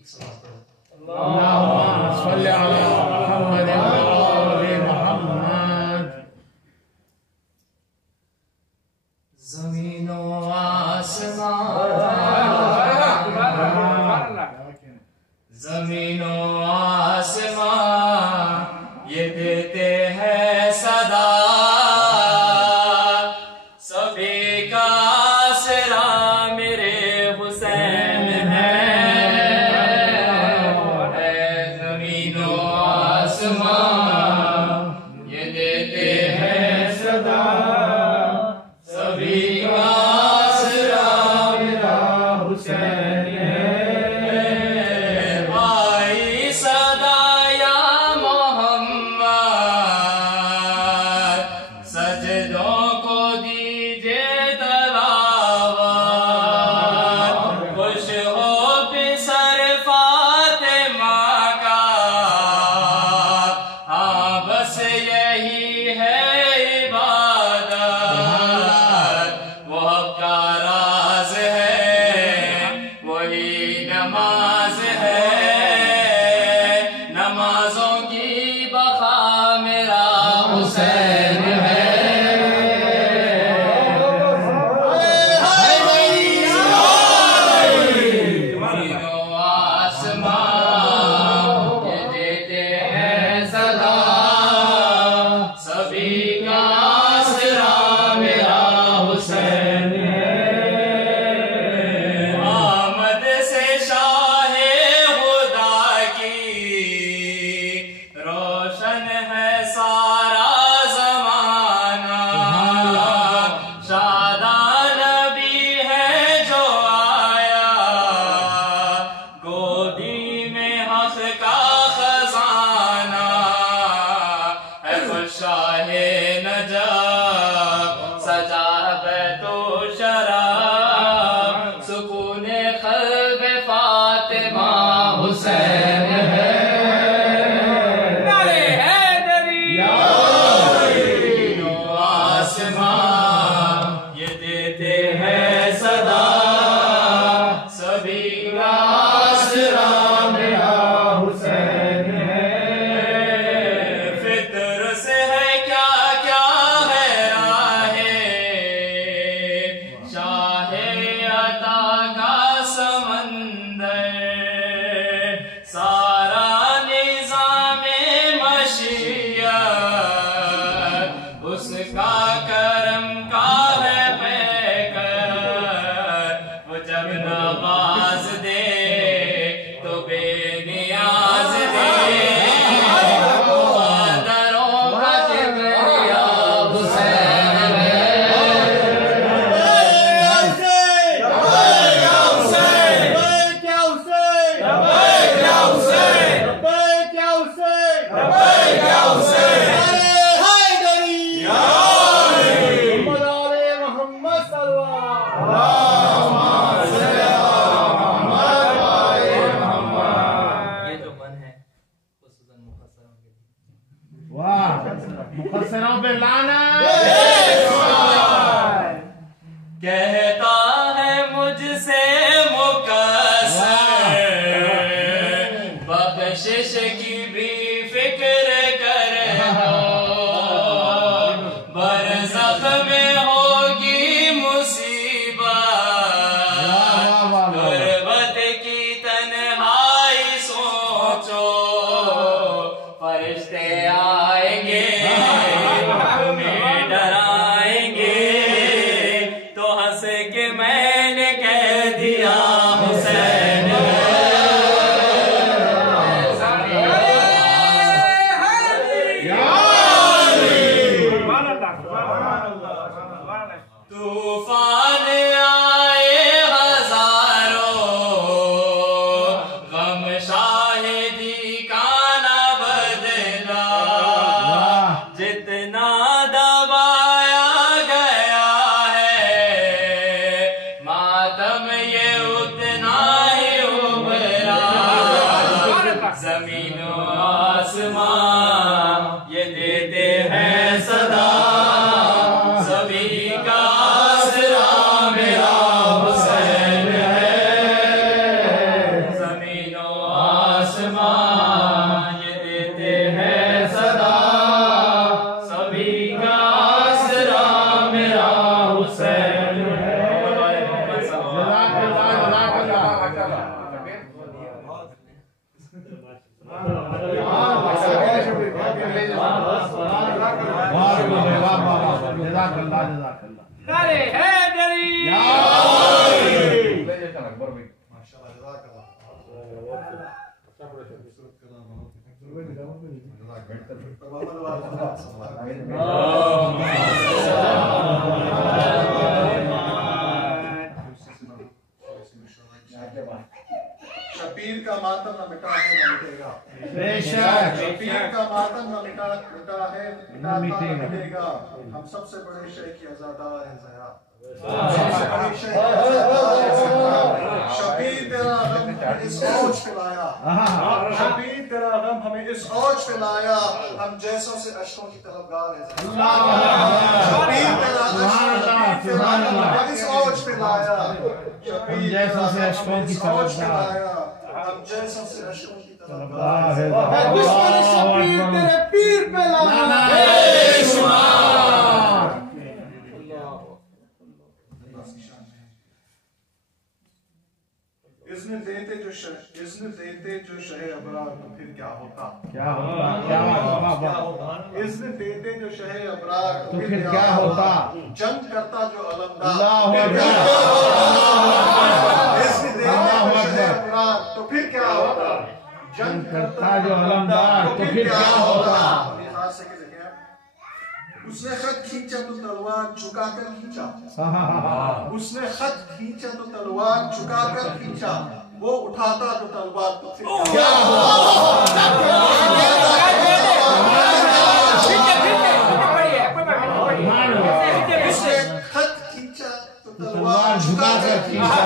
اللہم صلی علی محمد وآل محمد. زمین و آسمان، زمین و آسمان یہ دیتے ہیں صدا، سبھی کا آسرا میرے حسین ہے. اے زمین و آسمان یہ دیتے ہیں صدا، سبھی کا آسرا میرا حسین ہے. آئی صدا یا محمد، سجدوں کو دیجئے تلاوت، خوش ہو پسر فاطمہ کا. ہاں بس یہی ہے عبادت، وہ حق کا راز ہے، وہی نماز ہے. نمازوں کی بقا میرا حسین ہے. زمین و آسمان یہ دیتے ہیں صدا، سبھی کا آسرا میرا حسین ہے. آمد سے شاہ خدا کی روشن ہے سارا زمانہ، شادان نبی ہے جو آیا، گودی میں حق کا خزانہ. ہے خود شاہ نجف سجا بیت و شرف، سکون قلب فاطمہ حسین ہے. زمین و آسمان یہ دیتے ہیں صدا، سبھی کا آسرا میرا حسین ہے. فطر سے ہے کیا کیا ہے راہے، شاہ عطا کا سمندر، سارا نظام مشیت اس کا کرم کا ہے پیکر. وہ جب نواز دے تو بے نیاز دے، قادروں کا کبریا حسین ہے. یہ جو بن ہے خصوصاً مختصروں کے لیے. واہ مختصروں پہ لانا. کہتا ہے مجھ سے مقصر، بخشش کی بھی فکر کرو، برزخ میں ہوگی مصیبت، غربت کی تنہائی سوچو، فرشتے آئیں گے تمہیں ڈرائیں گے، تو ہنس کے میں نے کہہ دیا حسین ہے. طوفان آئے ہزاروں، غم شاہدی کا نہ بدلا، جتنا دبایا گیا ہے ماتم یہ اتنا ہی ابھرا. زمین و آسمان یہ دیتے ہیں صدا، سبھی کا آسرا شبیر کا ماتم نہ مٹا ہے نہ مٹے گا. شبیر کا ماتم نہ مٹا ہے نہ مٹے گا. ہم سب سے بڑے شیخ کی عزادار ہیں ضیا. شبیر تیرا غم ہمیں اس اوج پہ لایا. شبیر تیرا غم ہمیں اس اوج پہ لایا. ہم جیسوں سے اشکوں کی طلبگار ہیں. شبیر تیرا غم اس اوج پہ لایا. شبیر جیسوں سے اشکوں کی طلبگار. ہم جیسوں سے اشکوں کی طلبگار. دشمن شبیر تیرے پیر پہ لایا. اذن دیتے جو شہ ابرار تو پھر کیا ہوتا. اذن دیتے جو شہ ابرار تو پھر کیا ہوتا. جنگ کرتا جو علمدار اذن دیتے جو شہ ابرار تو پھر کیا ہوتا. جنگ کرتا جو علمدار تو پھر کیا ہوتا. اس نے خط کھینچا تو تلوار جھکا کر کھینچا. اس نے خط کھینچا تو تلوار جھکا کر کھینچا. وہ اٹھاتا تو تلوار تو پھر کیا ہوتا. اس نے خط کھینچا تو تلوار جھکا کر کھینچا.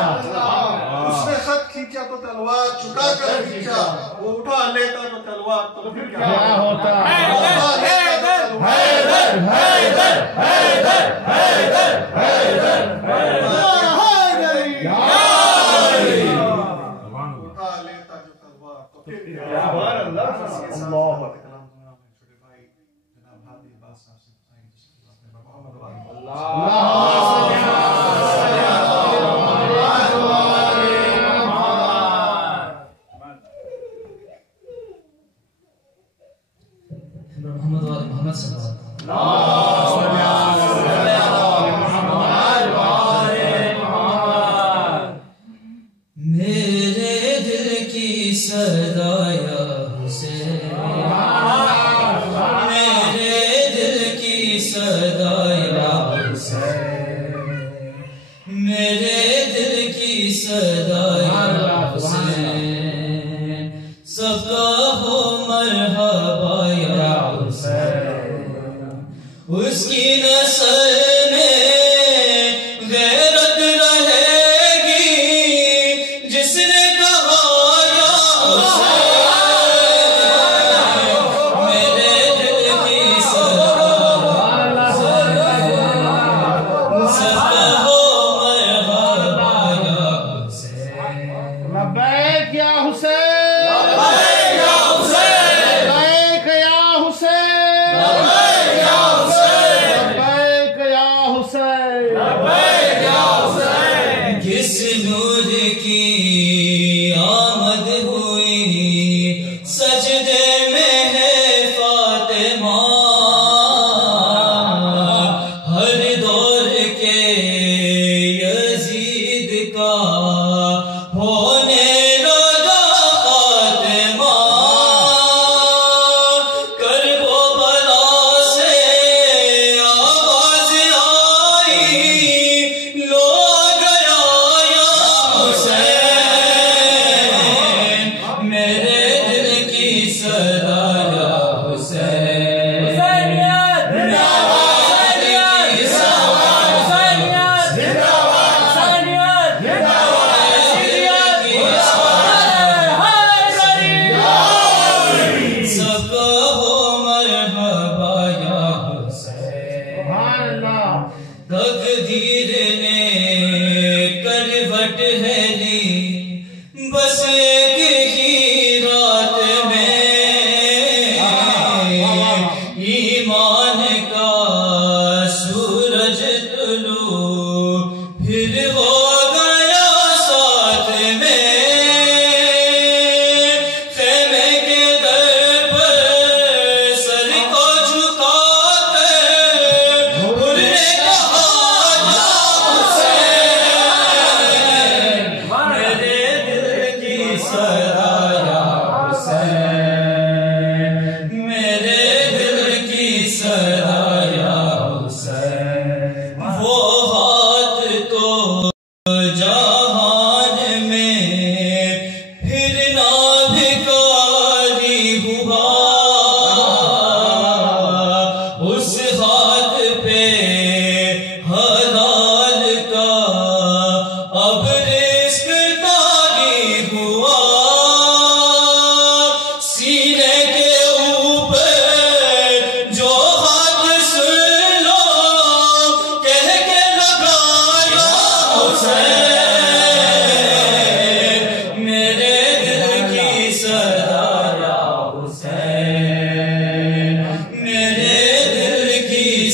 اس نے خط کھینچا تو تلوار جھکا کر کھینچا. وہ اٹھا لیتا تو تلوار تو پھر کیا ہوتا.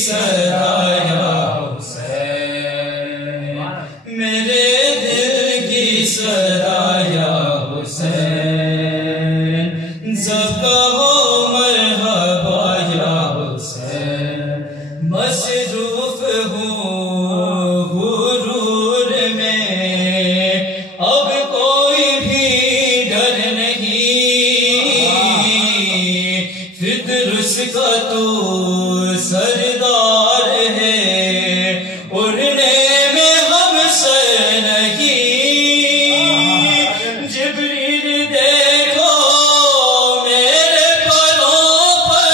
سرایا حسین میرے دل کی سرایا حسین سب کہو مرحبا یا حسین مصروف ہوں غرور میں اب کوئی بھی ڈر نہیں فطرس کا تو سردار ہے اڑنے میں ہم سر نہیں جبریل دیکھو میرے پروں پر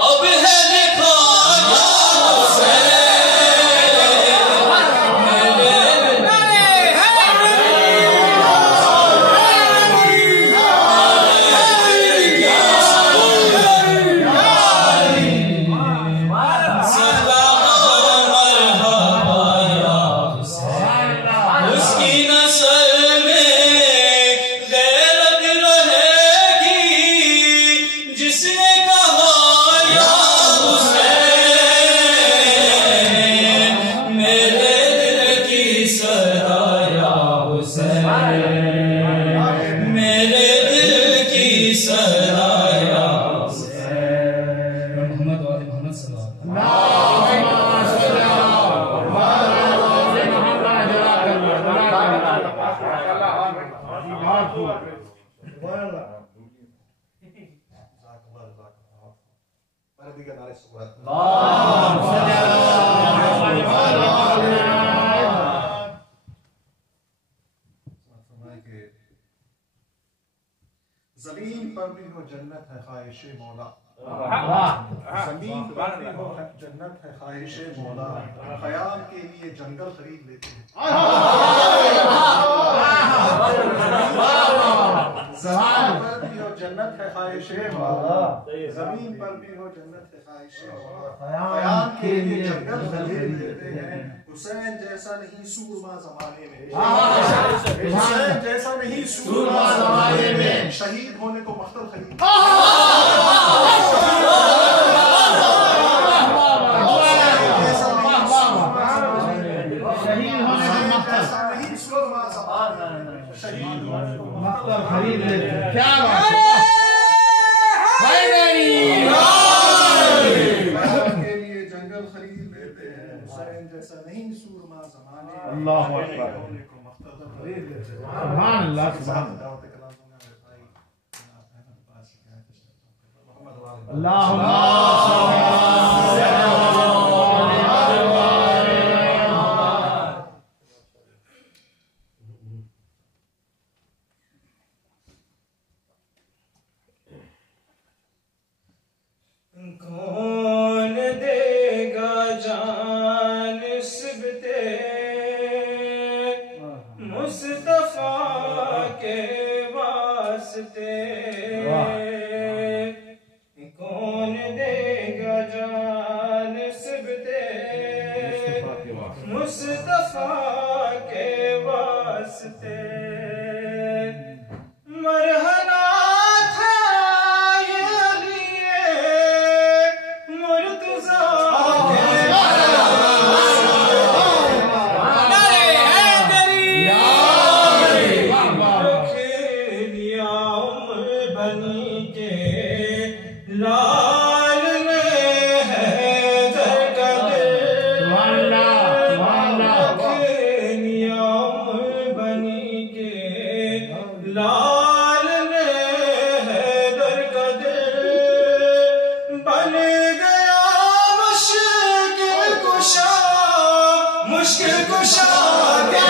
اب ہے لکھا یا میرے دل کی سرایا محمد والے محمد صلی اللہ زمین پر بھی ہو جنت ہے خواہش مولا زمین پر بھی ہو جنت ہے خواہش مولا خیال کے لیے جنگل خرید لیتے ہیں زمین پر بھی ہو جنت ہے خواہش مولا زمین پر بھی ہو جنت ہے خواہش مولا خیال کے لیے جنگل خرید لیتے ہیں حسین جیسا نہیں سورما زمانے میں حسین جیسا نہیں سورما زمانے میں شہید ہونے کو مختل خرید خرید لیتے کیا بات کے لیے جنگل خرید لیتے ہیں حسین جیسا نہیں سورما زمانے اللہ اکبر ہونے کو مختل خرید لیتے ہیں سبحان اللہ سبحان اللہ کون دے گا جان سبتے مصطفیٰ کے واسطے کون دے گا جان سبتے مصطفیٰ کے واسطے مرحلہ لال نے حیدر کا دل رکھ لیا بنی کے لال نے حیدر کا دل بن گیا مشکل کشا کے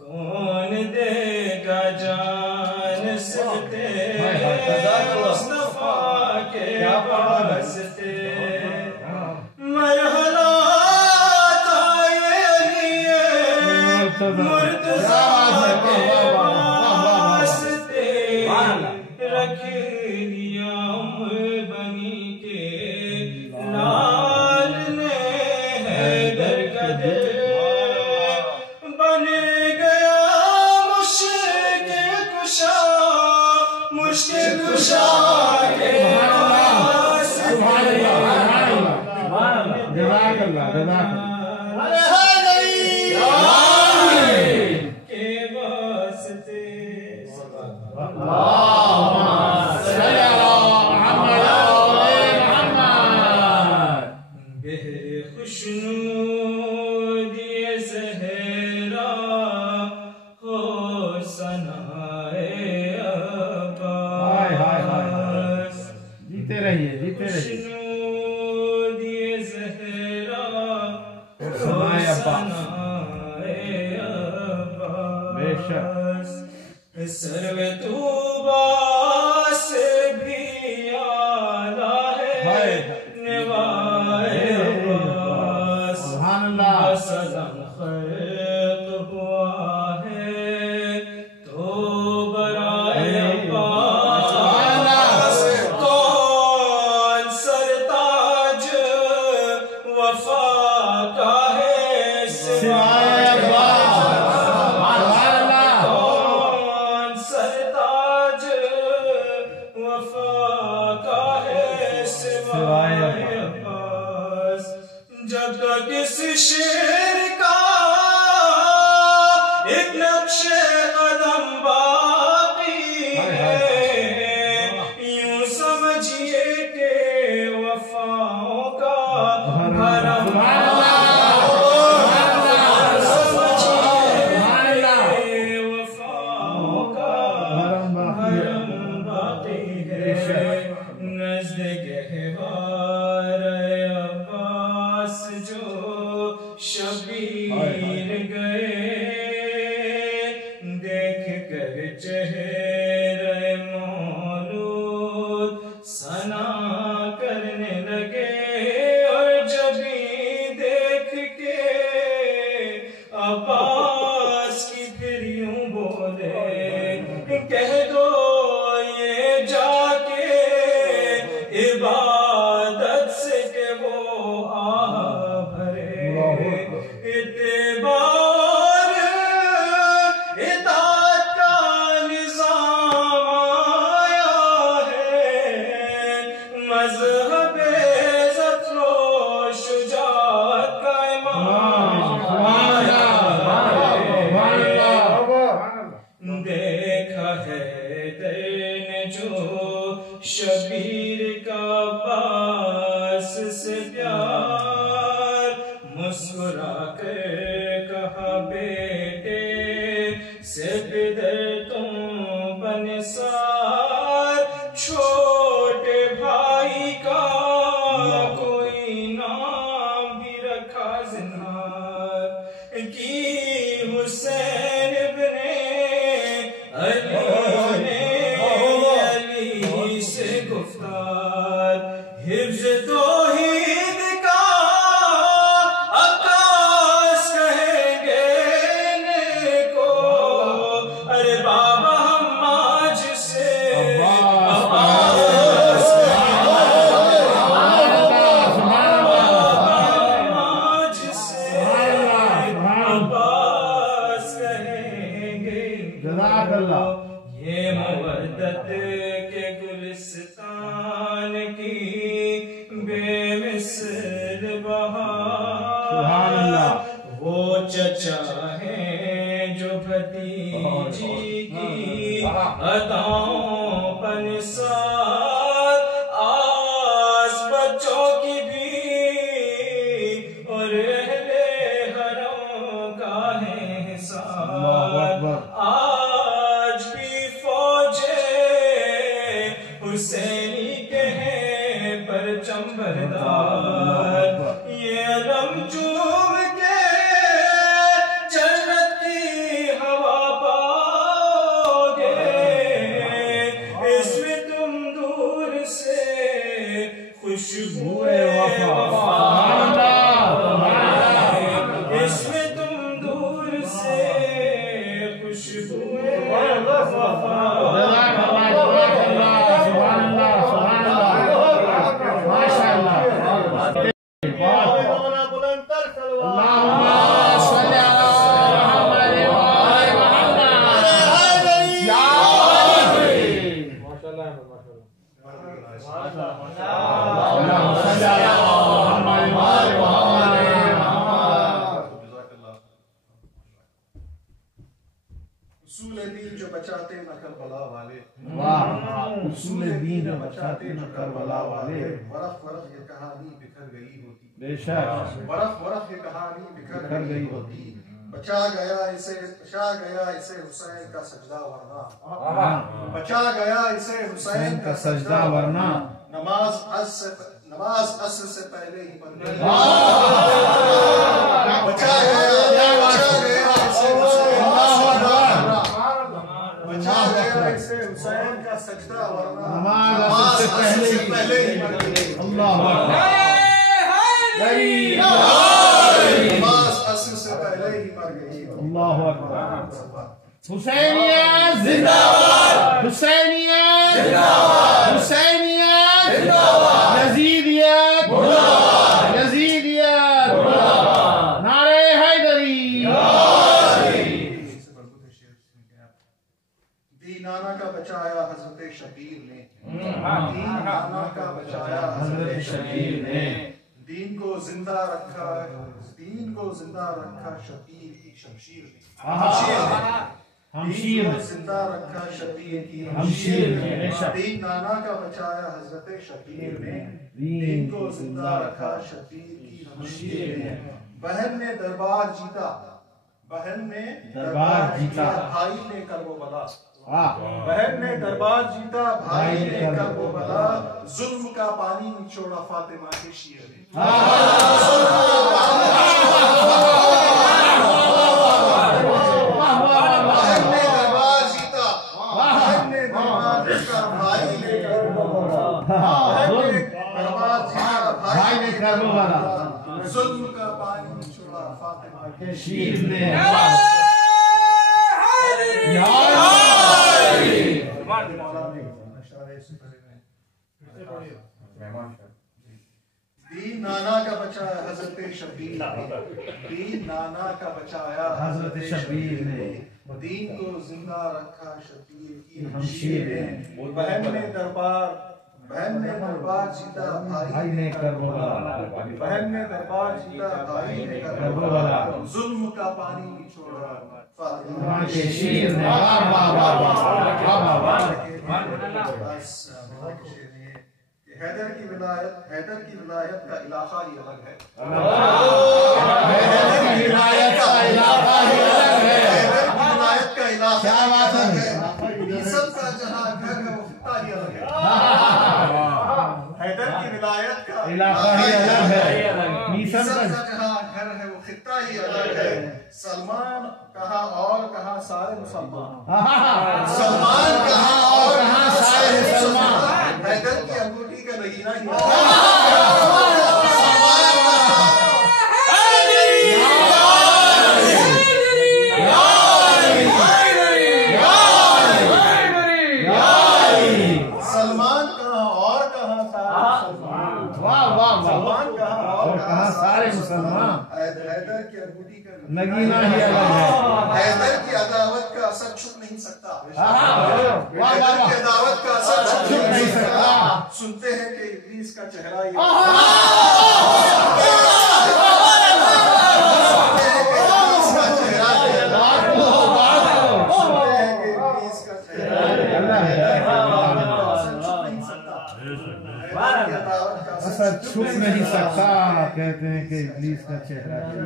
کون دے گا جان سکتے مصطفیٰ کے واسطے مرحلہ مرتضیٰ کے اصول دین جو بچاتے نہ کربلا والے، اصول دین جو بچاتے نہ کربلا والے، ورق ورق یہ کہانی بکھر گئی ہوتی، بے شک ورق ورق یہ کہانی بکھر گئی ہوتی، بچا گیا اسے حسین کا سجدہ ورنہ، بچا گیا اسے حسین کا سجدہ ورنہ، نماز عصر سے پہلے ہی مر گئی، بچا گیا اسے حسین کا سجدہ ورنہ، نماز عصر سے پہلے ہی مر گئی، اللہ نماز عصر سے پہلے ہی مر گئی، اللہ اکبر۔ حسینیت زندہ باد، حسینیت زندہ باد، حسینیت زندہ باد، یزیدیت مرد آباد، یزیدیت مرد آباد، نعرہ حیدری۔ دین نانا کا بچایا حضرت شبیر نے، دین نانا کا بچایا حضرت شبیر نے، دین کو زندہ رکھا شبیر کی شمشیر نے، ہمشیر دین کو زندہ رکھا شبیر کی ہمشیر نے، دین نانا کا بچایا حضرت شبیر نے، دین کو زندہ رکھا شبیر کی ہمشیر نے، بہن نے دربار جیتا، بہن نے دربار جیتا، بھائی نے کربلا، بہن نے دربار جیتا، بھائی نے کربلا، ظلم کا پانی نچوڑا فاطمہ کے شیر نے، بہن نے دربار جیتا، بہن نے دربار جیتا، بھائی نے کربلا، بھائی نے کربلا، ظلم کا پانی نچوڑا فاطمہ کے شیر نے۔ دین نانا کا بچایا حضرت شبیر نے، دین نانا کا بچایا حضرت شبیر نے، دین کو زندہ رکھا شبیر کی ہمشیر نے، بہن نے دربار جیتا، بھائی نے کربلا، بہن نے دربار جیتا، بھائی نے کربلا، ظلم کا پانی نچوڑا فاطمہ کے شیر نے۔ حیدر کی ولایت کا علاقہ ہی الگ ہے، حیدر کی ولایت کا علاقہ ہی الگ ہے، حیدر کی ولایت کا علاقہ ہی الگ ہے، نیسم کا جہاں گھر ہے وہ خطہ ہی الگ ہے، حیدر کی ولایت کا علاقہ ہی الگ ہے، نیسم کا جہاں گھر ہے وہ خطہ ہی الگ ہے، سلمان کہاں اور کہاں سارے مسلمان، سلمان کہاں اور کہاں سارے مسلمان، حیدر کی انگوٹھی کا نگینہ ہی سلمان کہاں اور کہاں سارے مسلمان، حیدر کی انگوٹھی کا نگینہ ہی الگ ہے، حیدر کی عداوت کا اثر چھپ نہیں سکتا، حیدر کی عداوت کا اثر چھپ نہیں سکتا، سنتے ہیں کہ ابلیس کا چہرہ یہ اثر چھپ نہیں سکتا، کہتے ہیں کہ ابلیس کا چہرہ ہے۔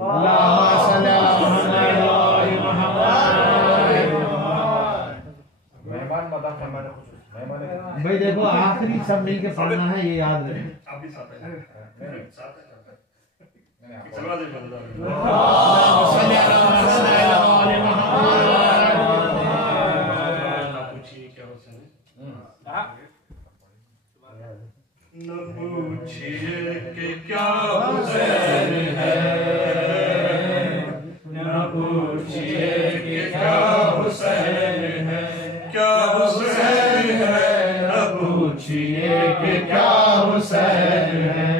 اللہم صلی علی محمد۔ بھائی دیکھو آخری سب مل کے پڑھنا ہے، یہ یاد رہے۔ نہ پوچھئے کہ کیا حسین ہے، نہ پوچھئے کہ کیا حسین ہے، کیا حسین ہے، نہ پوچھئے کہ کیا حسین ہے،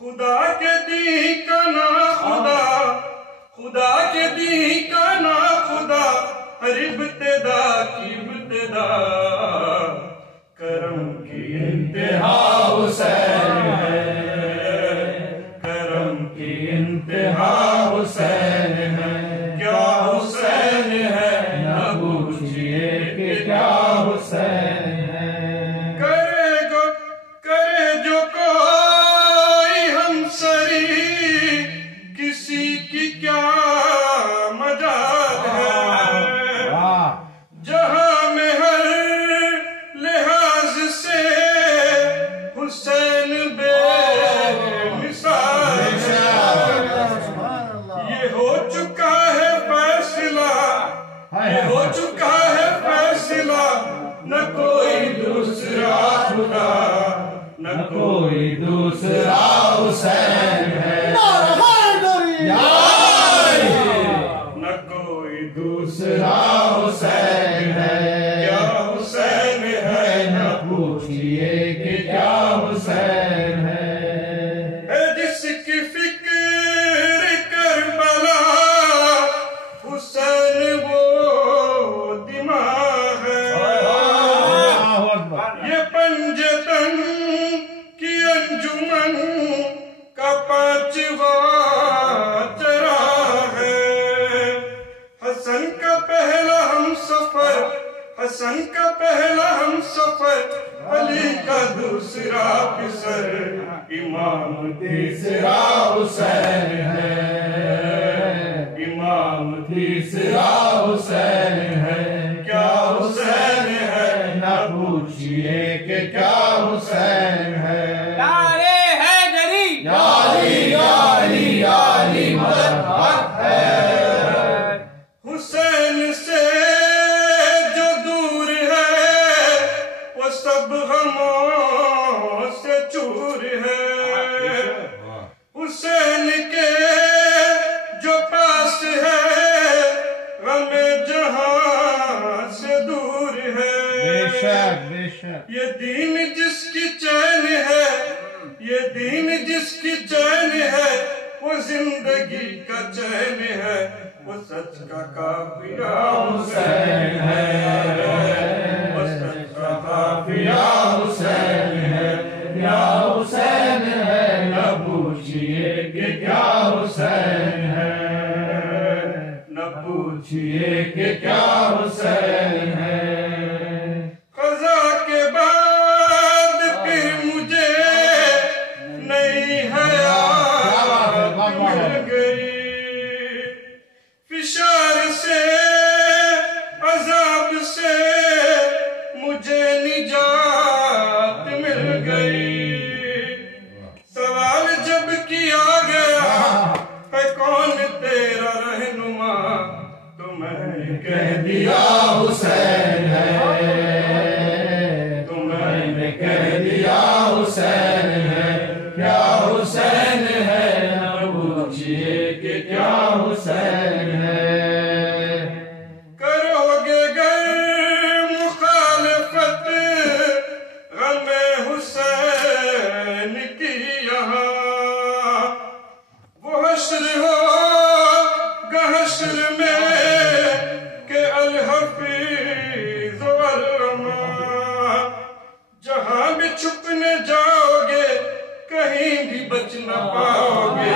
خدا کے دین کا نام خدا کے پہلا ہم سفر علی کا دوسرا پسر امام تیسرا حسین ہے امام تیسرا حسین ہے کیا حسین ہے نہ پوچھئے کہ کیا حسین ہے نعرے حیدری یا علی یا علی یا علی مدد ہے حسین سے جو دور ہے وہ سب غموں سے چور ہے حسین کے جو پاس ہے غم جہاں سے دور ہے یہ دین جس کی چین ہے یہ دین جس کی چین ہے وہ زندگی کا چین ہے وہ سچ کا قافیہ حسین ہے وہ سچ کا قافیہ حسین ہے کیا حسین ہے نہ پوچھئے کہ کیا حسین ہے نہ پوچھئے کہ کیا حسین ہے قضا کے بعد پھر مجھے نئی حیات مل گئی فشار سے عذاب سے مجھے نجات مل گئی سوال جب کیا گیا ہے کون تیرا رہنما تو میں نے کہہ دیا حسین ہے تو میں نے کہہ دیا حسین ہے کیا حسین ہے نہ پوچھئے کہ کیا حسین ہے کرو گے گر مخالفت غم حسین کی یہاں وہ حشر ہو حشر میں کہ الحفیظ والرما جہاں بھی چھپنے جاؤ گے کہیں بھی بچ نہ پاؤ گے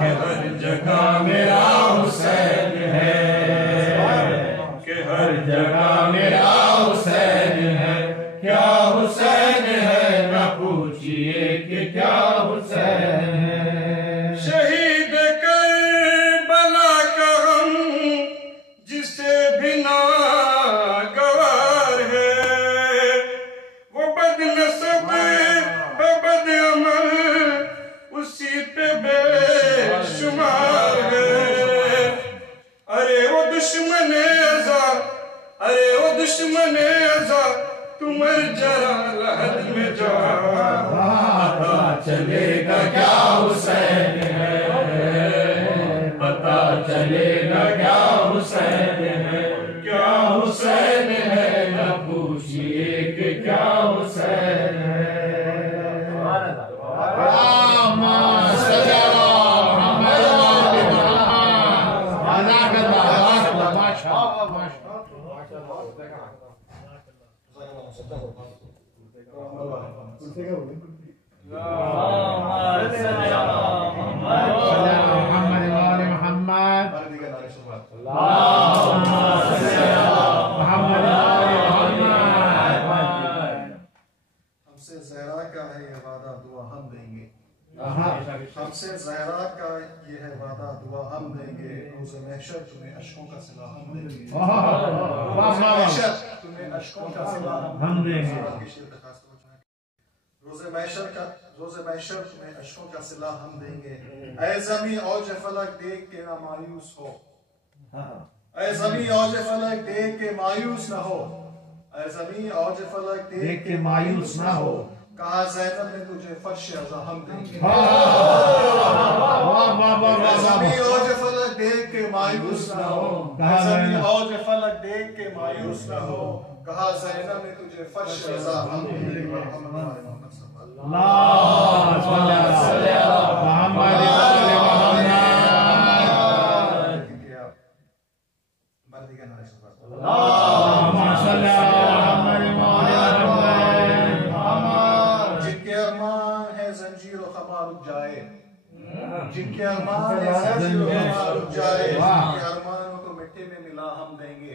کہ ہر جگہ میرا حسین ہے کہ ہر جگہ میرا حسین ہے کیا حسین ہے نہ پوچھئے کہ کیا حسین ہے شہید کربلا کا غم جسے بھی ناگوار ہے وہ بد نسب بد عمل اسی پہ بے شمار ہے ارے وہ دشمن ازا ارے وہ دشمن ازا تمہر جرا لحد میں جا پتا چلے گا کیا حسین ہے پتا چلے گا کیا حسین ہے کیا حسین ہے نہ پوچھئے کہ کیا حسین ہے ہم سے زہرا کا یہ ہے وعدہ دعا ہم دیں گے روز محشر تمہیں اشکوں کا صلہ ہم دیں گے روز محشر تمہیں اشکوں کا صلہ ہم دیں گے روز محشر تمہیں اشکوں کا صلہ ہم دیں گے اے زمین اوج فلک دیکھ کے نہ مایوس ہو اے زمین اوج فلک دیکھ کے مایوس نہ ہو اے زمین اوج فلک دیکھ کے مایوس نہ ہو کہا زینب نے تجھے فرش عزا ہم دیں گے زمین اوج فلک دیکھ کے مایوس نہ ہو زمین اوج فلک دیکھ کے مایوس نہ ہو کہا زینب نے تجھے فرش عزا ہم دیں گے اللہ صلی محمد جن کے ارمان ہے زنجیر و خمار رک جائے جن کے ارمانوں کو مٹی میں ملا ہم دیں گے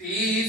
30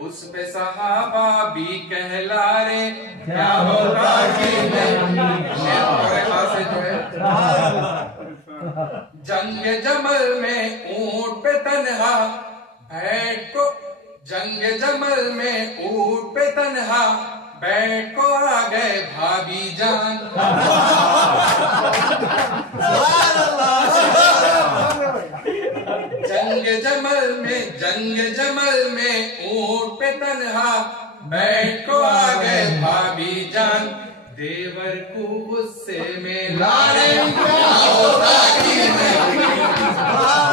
اس پہ صحابہ بھی کہلا رے کیا ہوتا کہ جنگ جمل میں اونٹ پہ تنہا بیٹھ کو جنگ جمل میں اونٹ پہ تنہا بیٹھ کو آ گئے بھابھی جان جنگ جمل میں اونٹ پہ تنہا بیٹھ کو آ گئے بھابھی جان دیور کو غصے میں لارے کیا ہوتا کہ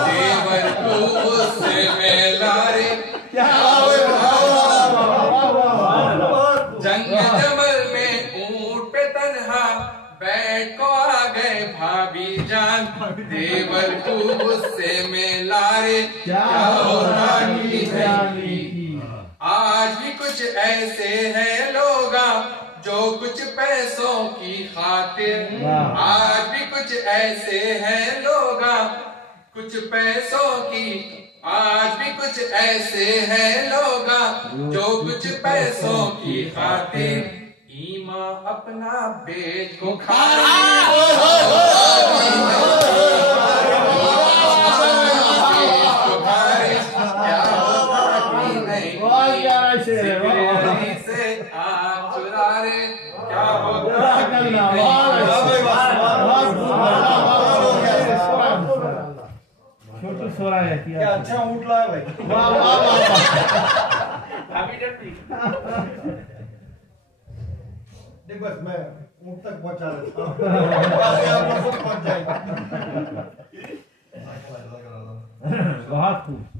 دیور کو غصے میں لارے کیا ہوتا جنگ جمل میں اونٹ پہ تنہا بیٹھ کو آ گئے بھابھی جان دیور کو غصے میں لارے کیا ہوتا کہ آج بھی کچھ ایسے ہیں لوگا جو کچھ پیسوں کی خاطر آج بھی کچھ ایسے ہیں لوگا کچھ پیسوں کی آج بھی کچھ ایسے ہیں لوگا جو کچھ پیسوں کی خاطر ایمان اپنا بیچ کو کھا کیا اچھا اونٹ لایا بھائی دیکھ بس میں اونٹ تک پہنچا دیتا ہوں پہنچ جائے گا بہت خوب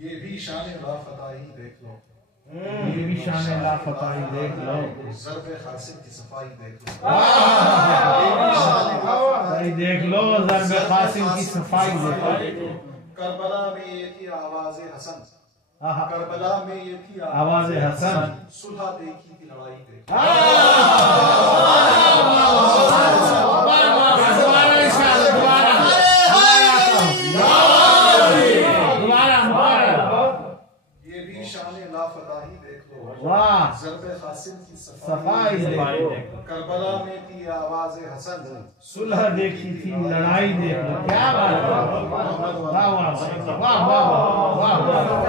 یہ بھی شان لافتائی دیکھ لو یہ بھی شان لافتائی دیکھ لو ضرب خاصم کی صفائی دیکھ لو دیکھ لو ضرب خاصم کی صفائی دیکھ لو کربلا میں یہ تھی آواز حسن کربلا میں یہ تھی آواز حسن صلح دیکھی تھی لڑائی دیکھی یہ بھی شان لافتائی دیکھ لو ضرب خاصم کی صفائی دیکھ لو کربلا میں تھی آواز حسن صلح دیکھی تھی لڑائی دیکھ لو کیا بات ہے واہ واہ واہ واہ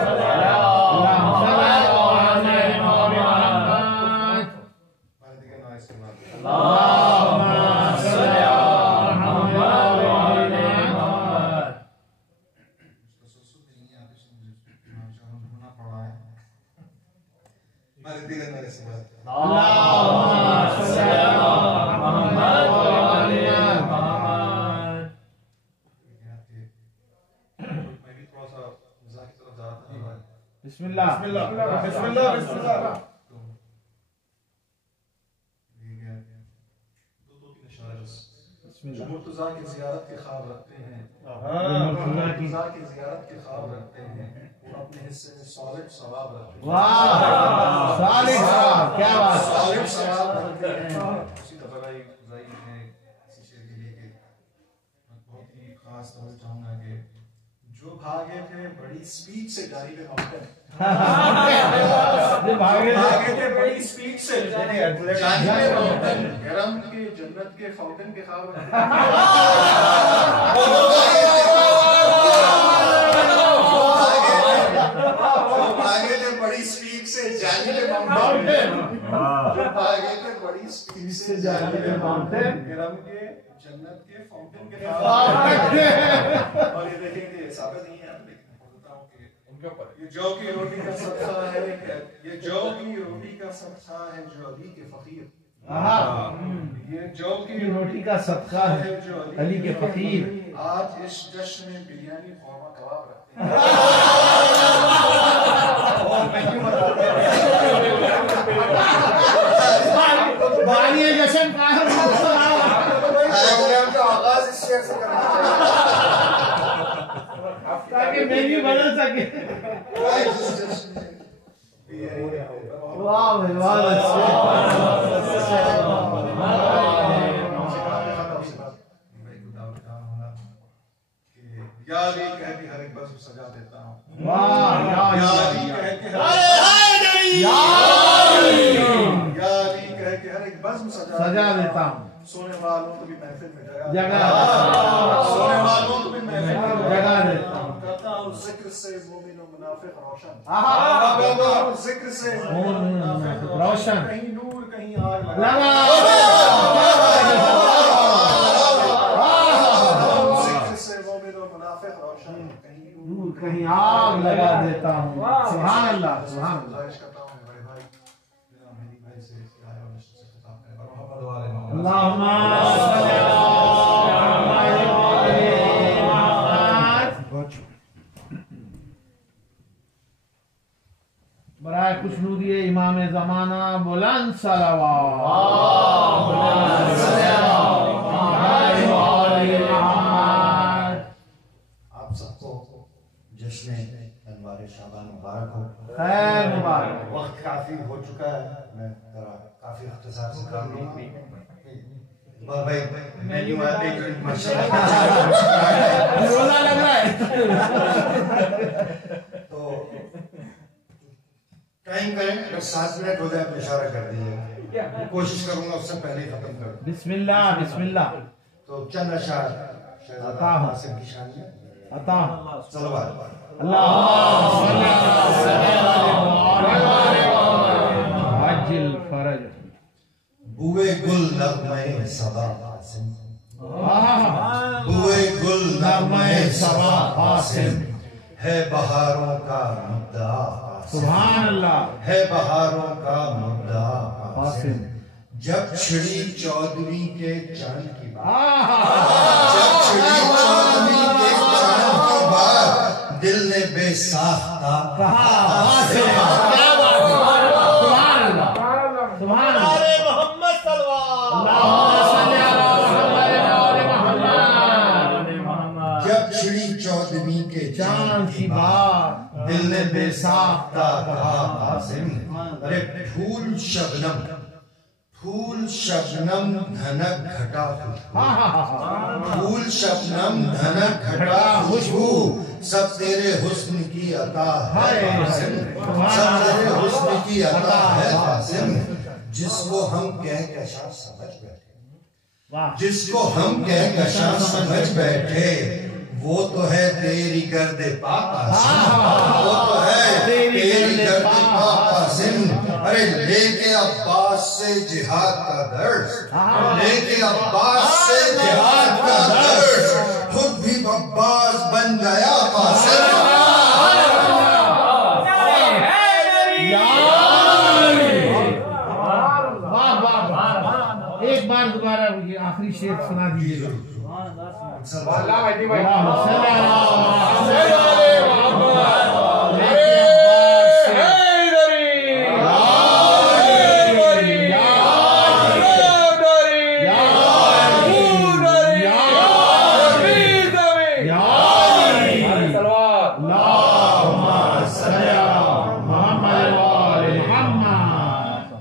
بسم اللہ بسم اللہ بسم اللہ بسم اللہ جو مرتضیٰ کی زیارت کے خواب رکھتے ہیں مرتضیٰ کی زیارت کے خواب رکھتے ہیں وہ اپنے حصے میں صالح ثواب رکھتے ہیں واہ صالح ثواب کیا بات صالح ثواب رکھتے ہیں اسی طرح ایک ضائع ہے اسی شعر کے لیے کہ میں بہت ہی خاص طور چاہوں گا کہ جو بھاگے تھے بڑی سپیڈ سے جانب ماؤنٹین بھاگے تھے بڑی سپیڈ سے جانب ماؤنٹین گرم کے جنت کے فاؤنٹین کے خواب رکھتے ہیں بھاگے تھے بڑی سپیڈ سے جانب ماؤنٹین بھاگے تھے بڑی سپیڈ سے جانب ماؤنٹین گرم کے جنت کے فاؤنٹین کے خواب رکھتے ہیں اور یہ دیکھیں کہ ثابت نہیں ہے لیکن بولتا ہوں کہ یہ جو کی روٹی کا صدقہ ہے یہ جو کی روٹی کا صدقہ ہے جو علی کے فقیر یہ جو کی روٹی کا صدقہ ہے علی کے فقیر. آج اس جشن میں بریانی قورمہ کباب رکھتے ہیں اور مینیو بتاتے ہیں. بانی جشن کا آغاز اس شعر سے کرنا چاہیے تاکہ مینیو بدل سکے. واہ بھائی واہ. یا علی کہہ کے ہر ایک بزم سجا دیتا ہوں. واہ یا علی کہہ کے ہر ایک بزم سجا دیتا ہوں. سونے والوں کو بھی محفل میں جگہ سونے والوں کو بھی محفل میں جگہ دیتا ہوں. کرتا ہوں ذکر سے مومن و منافق روشن. ذکر سے روشن کہیں نور کہیں آگ لگا. ذکر سے مومن و منافق روشن نور کہیں آگ لگا دیتا ہوں. سبحان اللہ سبحان اللہ. گزارش کرتا ہوں بڑے بھائی میرا میری بھائی سے آیا اور نشر سے خطاب کرے محمد والے اللہم صلی برائے خوشنودی امام زمانہ بلند صلوات. آپ سب کو جشن انوار شعبان مبارک ہو. خیر مبارک. وقت کافی ہو چکا ہے. میں ذرا کافی اختصار سے کام لوں. بھائی مینیو آتے ہیں روزہ لگ رہا ہے تو ٹائم کریں. اگر 7 منٹ ہو جائے تو اشارہ کر دیجیے. کوشش کروں گا اس سے پہلے ختم کر دوں. بسم اللہ بسم اللہ. تو چند اشعار شہزادہ قاسم کی شان میں عطا صلوات. اللہم صلی اللہ عجل فرج. بوئے گل نغمہ صبا قاسم. بوئے گل نغمہ صبا قاسم. ہے بہاروں کا مدعا قاسم. سبحان اللہ. ہے بہاروں کا مدعا قاسم. جب چھڑی چودھویں کے چاند کی بات. جب چھڑی چودھویں کے چاند کی بات دل نے بے ساختہ کہا قاسم. سبحان اللہ سبحان اللہ. محمد صلوات. اللہم صلی علی محمد. جب چھڑی چودھویں کے چاند کی بات دل نے بے ساختہ کہا قاسم. ارے پھول شبنم دھنک گھٹا خوشبو. پھول شبنم دھنک گھٹا خوشبو سب تیرے حسن کی عطا ہے قاسم. سب تیرے حسن کی عطا ہے قاسم. جس کو ہم کہہ کشا سمجھ بیٹھے. جس کو ہم کہہ کشا سمجھ بیٹھے وہ تو ہے تیری گرد پا قاسم. وہ تو ہے تیری گرد پا قاسم. ارے لے کے عباس سے جہاد کا درس. لے کے عباس سے جہاد کا درس خود بھی عباس بن گیا قاسم. ایک بار دوبارہ مجھے آخری شعر سنا دیجیے گا.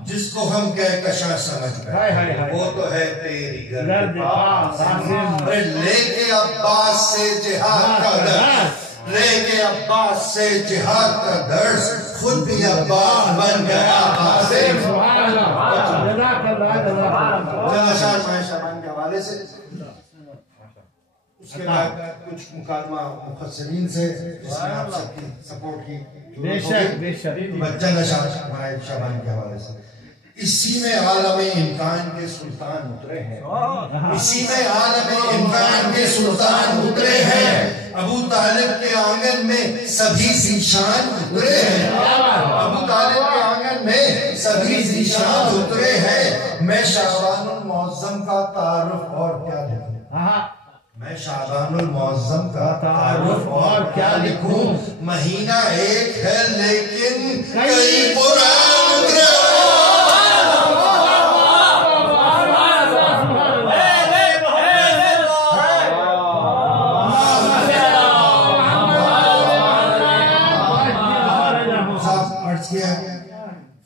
جس کو ہم کہہ کشا سمجھ بیٹھے وہ تو ہے تیری گرد پا قاسم. لے کے عباس سے جہاد کا درس. لے کے عباس سے جہاد کا درس خود بھی عباس بن گیا قاسم. اشعار ماہ شعبان کے حوالے سے. اس کے بعد کچھ مکالمہ مفسرین سے جس میں آپ سب کی سپورٹ کی بے شک بے شک. چند اشعار ماہ شعبان کے حوالے سے. اسی میں عالم امکان کے سلطان اترے ہیں. اسی میں عالم امکان کے سلطان اترے ہیں. ابو طالب کے آنگن میں سبھی ذیشان اترے ہیں. ابو طالب کے آنگن میں سبھی ذیشان اترے ہیں. میں شعبان المعظم کا تعارف اور کیا لکھوں؟ میں شعبان المعظم کا تعارف اور کیا لکھوں؟ مہینہ ایک ہے لیکن کئی قرآن اترے.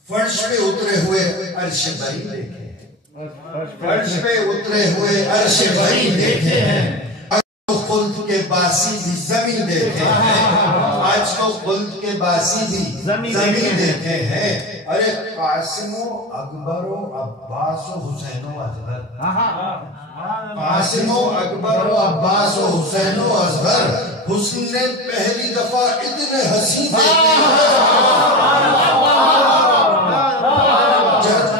فرش پہ اترے ہوئے عرش بری دیکھے ہیں. فرش پہ اترے ہوئے عرش بری دیکھے ہیں. آج تو خلد کے باسی بھی زمین دیکھے ہیں. آج تو خلد کے باسی بھی زمین دیکھے ہیں. ارے قاسم و اکبر و عباس و حسین و اصغر. قاسم و اکبر و عباس و حسین و اصغر حسن نے پہلی دفعہ اتنے حسین دیکھے ہیں.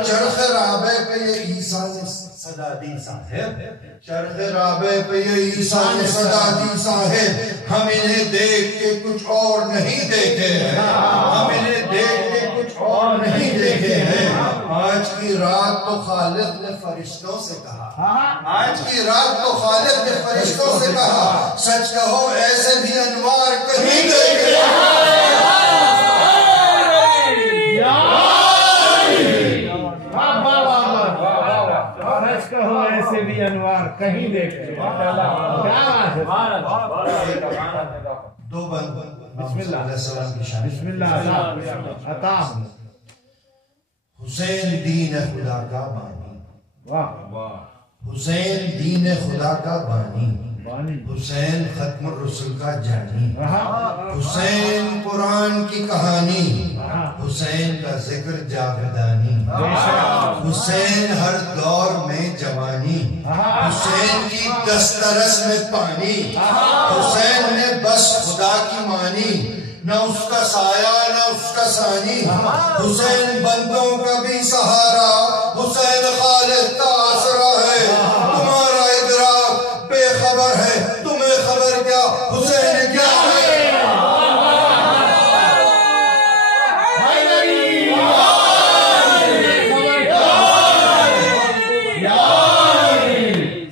چرخ رابع پہ یہ عیسیٰ نے صدا دی صاحب. چرخ رابع پہ یہ عیسیٰ نے صدا دی صاحب. ہم انہیں دیکھ کے کچھ اور نہیں دیکھے ہیں. ہم انہیں دیکھ کے کچھ اور نہیں دیکھے ہیں. آج کی رات تو خالق نے فرشتوں سے کہا. آج کی رات تو خالق نے فرشتوں سے کہا سچ کہو ایسے بھی انوار کہیں دیکھے ہیں. ایسے بھی انوار کہیں دیکھے. دو بند بسم اللہ بسم اللہ عطا. حسین دین خدا کا بانی. حسین دین خدا کا بانی. حسین ختم الرسل کا جانی. حسین قرآن کی کہانی. حسین کا ذکر جاودانی. حسین ہر دور میں جوانی. حسین کی دسترس میں پانی. حسین نے بس خدا کی مانی. نہ اس کا سایہ نہ اس کا ثانی. حسین بندوں کا بھی سہارا. حسین خالق کا آسرا ہے. تمہارا ادراک بے خبر ہے. تمہیں خبر کیا حسین کیا ہے.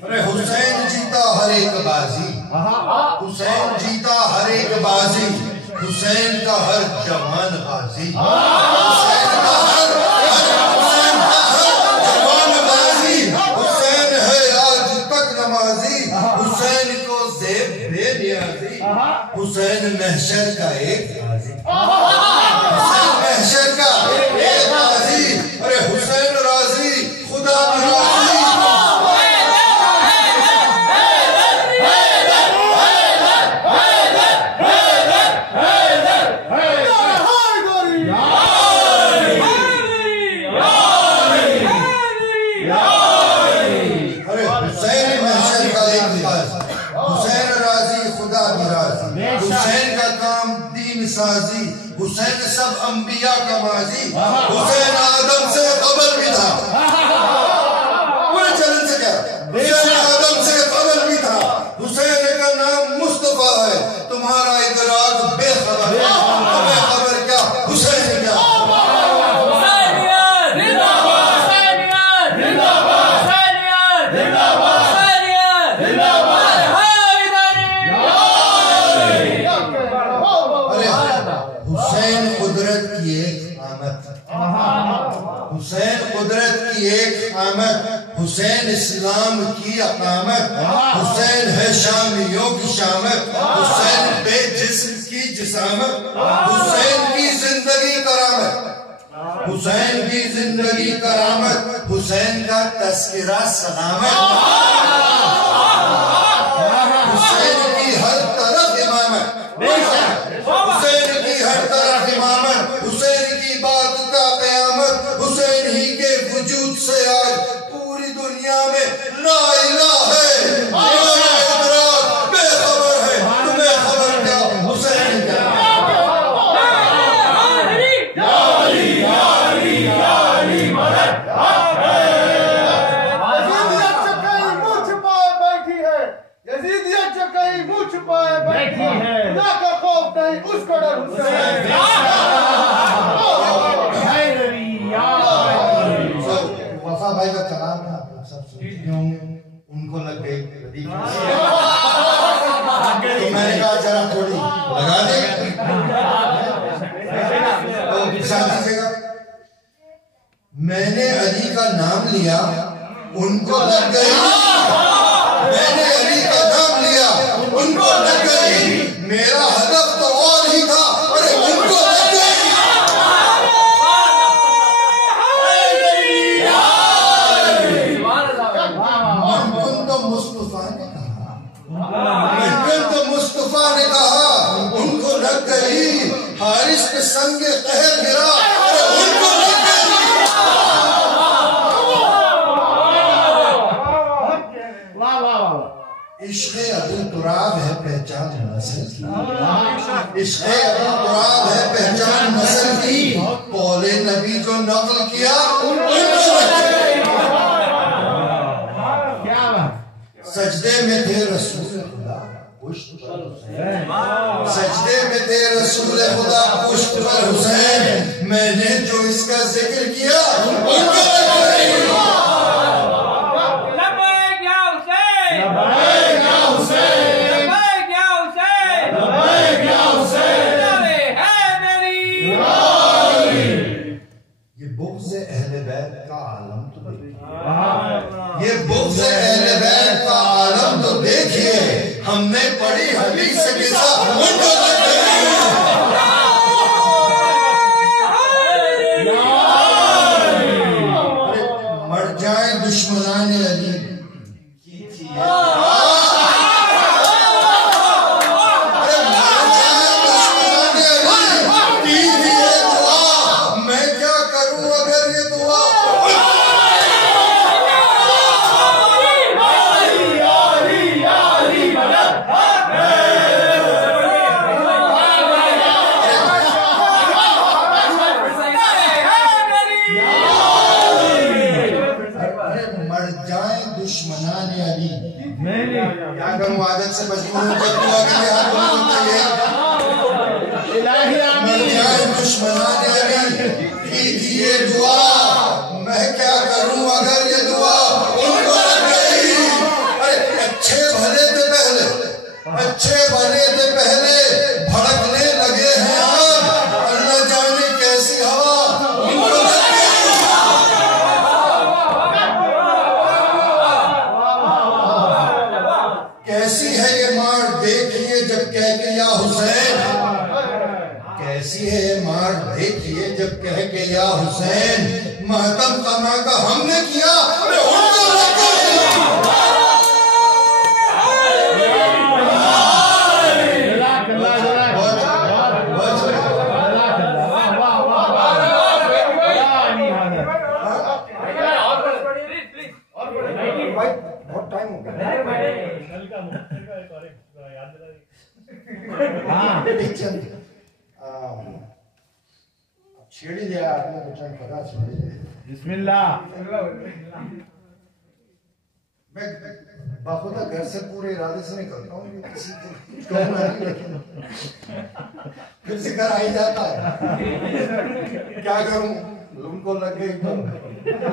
ارے حسین جیتا ہر ایک بازی. حسین جیتا ہر ایک بازی. حسین کا ہر جوان غازی. حسین کا ہر جوان غازی. حسین ہے آج تک نمازی. حسین کو زیب بے نیازی. حسین محشر کا ایک غازی. حسین محشر کا ایک غازی. ارے حسین راضی خدا راضی. حسین کا کام دین سازی. حسین سب انبیاء کا ماضی. حسین آدم سے قبل بھی تھا. پورے چلن سے کیا حسین آدم سے قبل بھی تھا. حسین کا نام مصطفیٰ ہے. تمہارا ادراک بے خبر ہے. تمہیں خبر کیا حسین کیا. حسین قدرت کی ایک آمد. حسین قدرت کی ایک آمد. حسین اسلام کی اقامت. حسین ہے شامیوں کی شامت. حسین بے جسم کی جسامت. حسین کی زندگی کرامت. حسین کی زندگی کرامت. حسین کا تذکرہ سلامت. حسین کی ہر طرف امامت. حسین کی ہر طرف امامت. حسین کی بات کا قیامت. حسین ہی کے وجود سے آج پوری دنیا میں لا الہ ہے. تمہارا ادراک بے خبر ہے. تمہیں خبر کیا حسین کیا. اس کا ڈر حسین. کیوں ان کو لگ گئی تو میں نے کہا ذرا تھوڑی لگا دے میں نے علی کا نام لیا ان کو لگ گئی میں نے علی کا نام لیا ان کو لگ گئی میرا ہدف تو اور ہی تھا ارے ان کو لگ گئی ممکن تو مصطفیٰ نے کہا ان کو لگ گئی حارث کے سنگ قہر گرا ارے ان کو لگ گئی عشق ابو تراب ہے پہچان نسل کی عشق ابو تراب ہے پہچان نسل کی قول نبی جو نقل کیا سجدے میں تھے رسول خدا سجدے میں تھے رسول خدا پشت پر حسین میں نے جو اس کا ذکر کیا یہ بغض اہل بیت کا عالم تو دیکھئے ہم نے پڑھی حدیث سے قصہ ان کو لگ گئی مر جائیں دشمنان علی میں کیا کروں اگر یہ دعا کیا کروں عادت سے مجبور ہوں جب دعا کے ہاتھ بولتا ہے مر جائے دشمنان علی کیجئے دعا میں کیا کروں اگر یہ دعا ان کو لگ گئی اچھے بھلے سے پہلے بھڑکنے لگے ہیں اب اللہ جانے کیسی ہوا ان کو لگ کیسی ہے یہ مار دیکھئے جب کہہ کے یا حسین کیسی ہے یہ مار دیکھئے جب کہہ کے یا حسین ماتم قما کا ہم نے کیا بہت ٹائم ہو گیا چھیڑی دیا آدمی بچان پتا چھیڑی دیا بسم اللہ میں باخودہ گھر سے پورے ارادے سے نکلتا ہوں کسی کرنا نہیں لیکن پھر سے گھر آئی جاتا ہے کیا کروں ان کو لگ گئی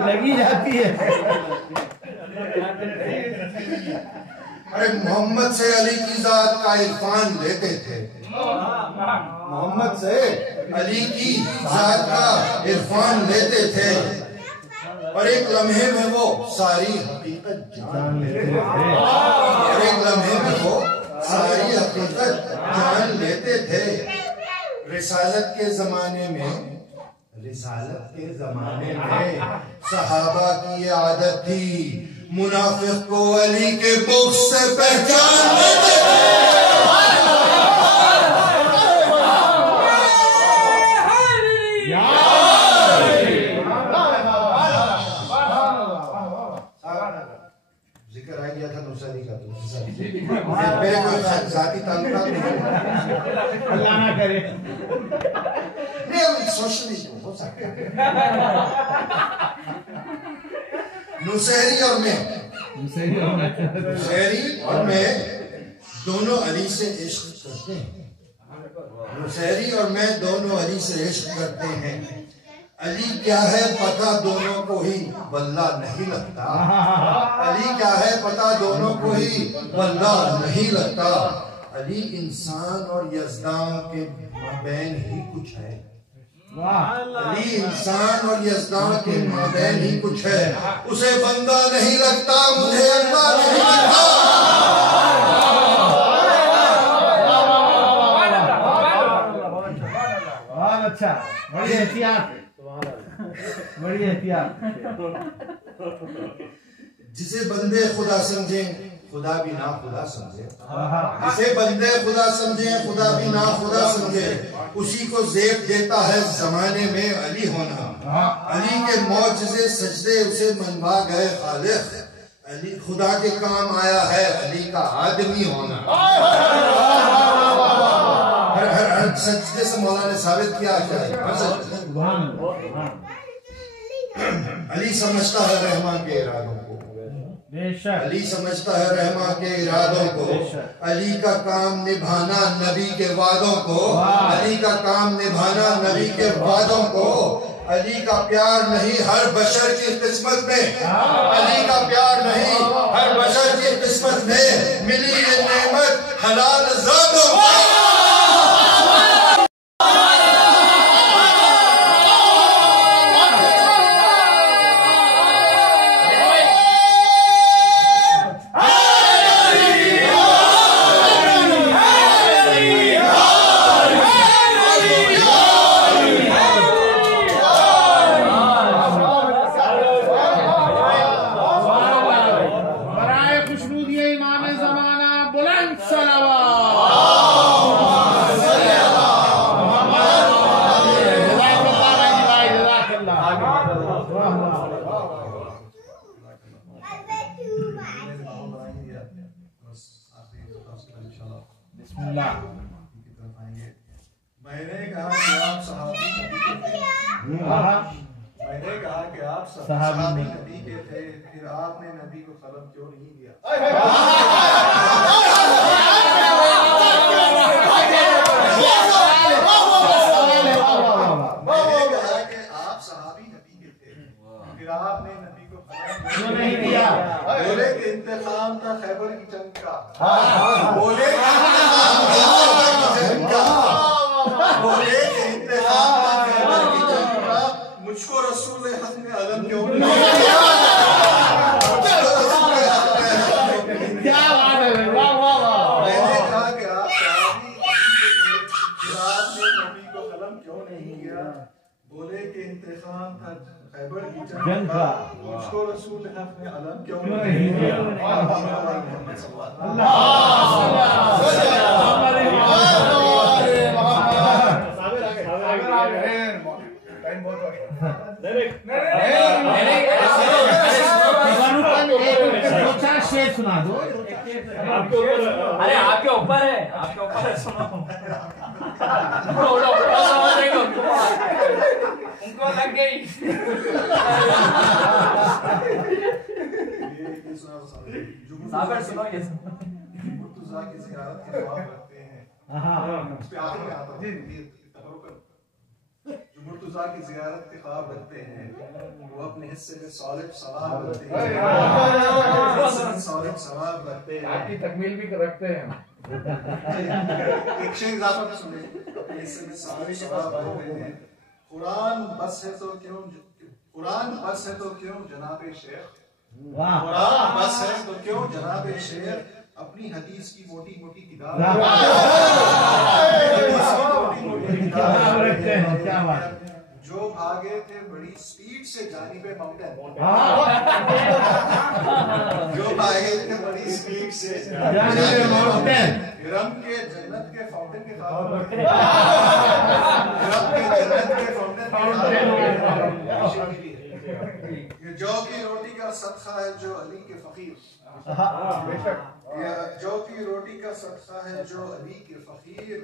لگی جاتی ہے ارے محمد سے علی کی ذات کا عرفان لیتے تھے محمد سے علی کی ذات کا عرفان لیتے تھے اور ایک لمحے میں وہ ساری حقیقت جان لیتے تھے اور ایک لمحے میں وہ ساری حقیقت جان لیتے تھے رسالت کے زمانے میں صحابہ کی یہ عادت تھی منافق کو علی کے بغض سے پہچان لیتے تھے ذکر آ گیا تھا نصری کا میرے کوئی ذاتی تعلقات نہیں اللہ نہ کرے سوشلی ہو سکتا ہے نصری اور میں دونوں علی سے عشق کرتے ہیں نصری اور میں دونوں علی سے عشق کرتے ہیں علی کیا ہے پتہ دونوں کو ہی واللہ نہیں لگتا، علی کیا ہے پتہ دونوں کو ہی واللہ نہیں لگتا، علی انسان اور یزدان کے مابین ہی کچھ ہے، علی انسان اور یزدان کے مابین ہی کچھ ہے، اسے بندہ نہیں لگتا، مجھے اللہ نہیں لگتا۔ بہت اچھا، بڑی احتیاط، بڑی احتیاط۔ جسے بندے خدا سمجھیں خدا بھی نا خدا سمجھے، جسے بندے خدا سمجھیں خدا بھی نا خدا سمجھے، اسی کو زیب دیتا ہے زمانے میں علی ہونا، علی کے معجزے سجدے اسے منوا گئے خالق، علی خدا کے کام آیا ہے علی کا آدمی ہونا۔ ہر سجدے سے مولا نے ثابت کیا ہے علی سمجھتا ہے رحمان کے ارادوں کو، علی سمجھتا ہے رحمان کے ارادوں کو، علی کا کام نبھانا نبی کے وعدوں کو، علی کا کام نبھانا نبی کے وعدوں کو، علی کا پیار نہیں ہر بشر کی قسمت میں، علی کا پیار نہیں ہر بشر کی قسمت میں، ملی یہ نعمت حلال ذاتوں کو۔ میں نے کہا کہ آپ صحابی نبی کے تھے، پھر آپ نے نبی کو قلم کیوں نہیں دیا؟ میں نے کہا کہ آپ صحابی نبی کے تھے، پھر آپ نے نبی کو قلم کیوں نہیں دیا؟ بولے کہ انتقام تھا خیبر کی جنگ کا، بولے کہ انتخاب خیبر کی جنگ کا، مجھ کو رسول حق نے علم کیوں نہیں دیا؟ میں نے کہا کہ آپ صحابی پھر آپ نے نبی کو قلم کیوں نہیں دیا؟ بولے کہ انتخاب تھا خیبر کی جنگ کا، مجھ کو رسول حق نے علم کیوں نہیں دیا؟ شیر سنا دو، ارے آپ کے اوپر ہے، آپ کے اوپر ہے، سنو ان کو لگ گئی۔ صابر سنو یہ مرتضیٰ کی زیارت کے خواب رکھتے ہیں، اس پہ آخر میں آتا ہوں، جو مرتضیٰ کی زیارت کے خواب رکھتے ہیں وہ اپنے حصے میں صالح ثواب رکھتے ہیں، صالح ثواب رکھتے ہیں، آپ کی تکمیل بھی رکھتے ہیں۔ ایک شیخ اضافہ میں سنیں، اپنے حصے میں صالح ثواب رکھتے ہیں، قرآن بس ہے تو کیوں جناب شیخ، قرآن بس ہے تو کیوں جناب شیخ، اپنی حدیث کی موٹی موٹی کتاب رکھتے ہیں، کیا بات ہے، جو بھاگے تھے بڑی سپیڈ سے جانب ماؤنٹین، جو بھاگے تھے بڑی سپیڈ سے جانب ماؤنٹین، ہرم کے جنت کے فاؤنٹین کے خواب رکھتے ہیں، ہرم کے جنت کے فاؤنٹین کے خواب رکھتے ہیں، یہ جو کی روٹی کا صدقہ ہے جو علی کے فقیر، جو کی روٹی کا صدقہ ہے جو علی کے فقیر،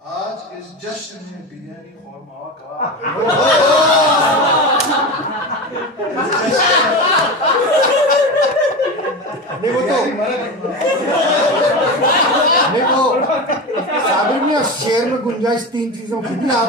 آج اس جشن میں بریانی خورما اور کباب، دیکھو صابر میں شعر میں گنجائش تین چیزوں کی بھی آپ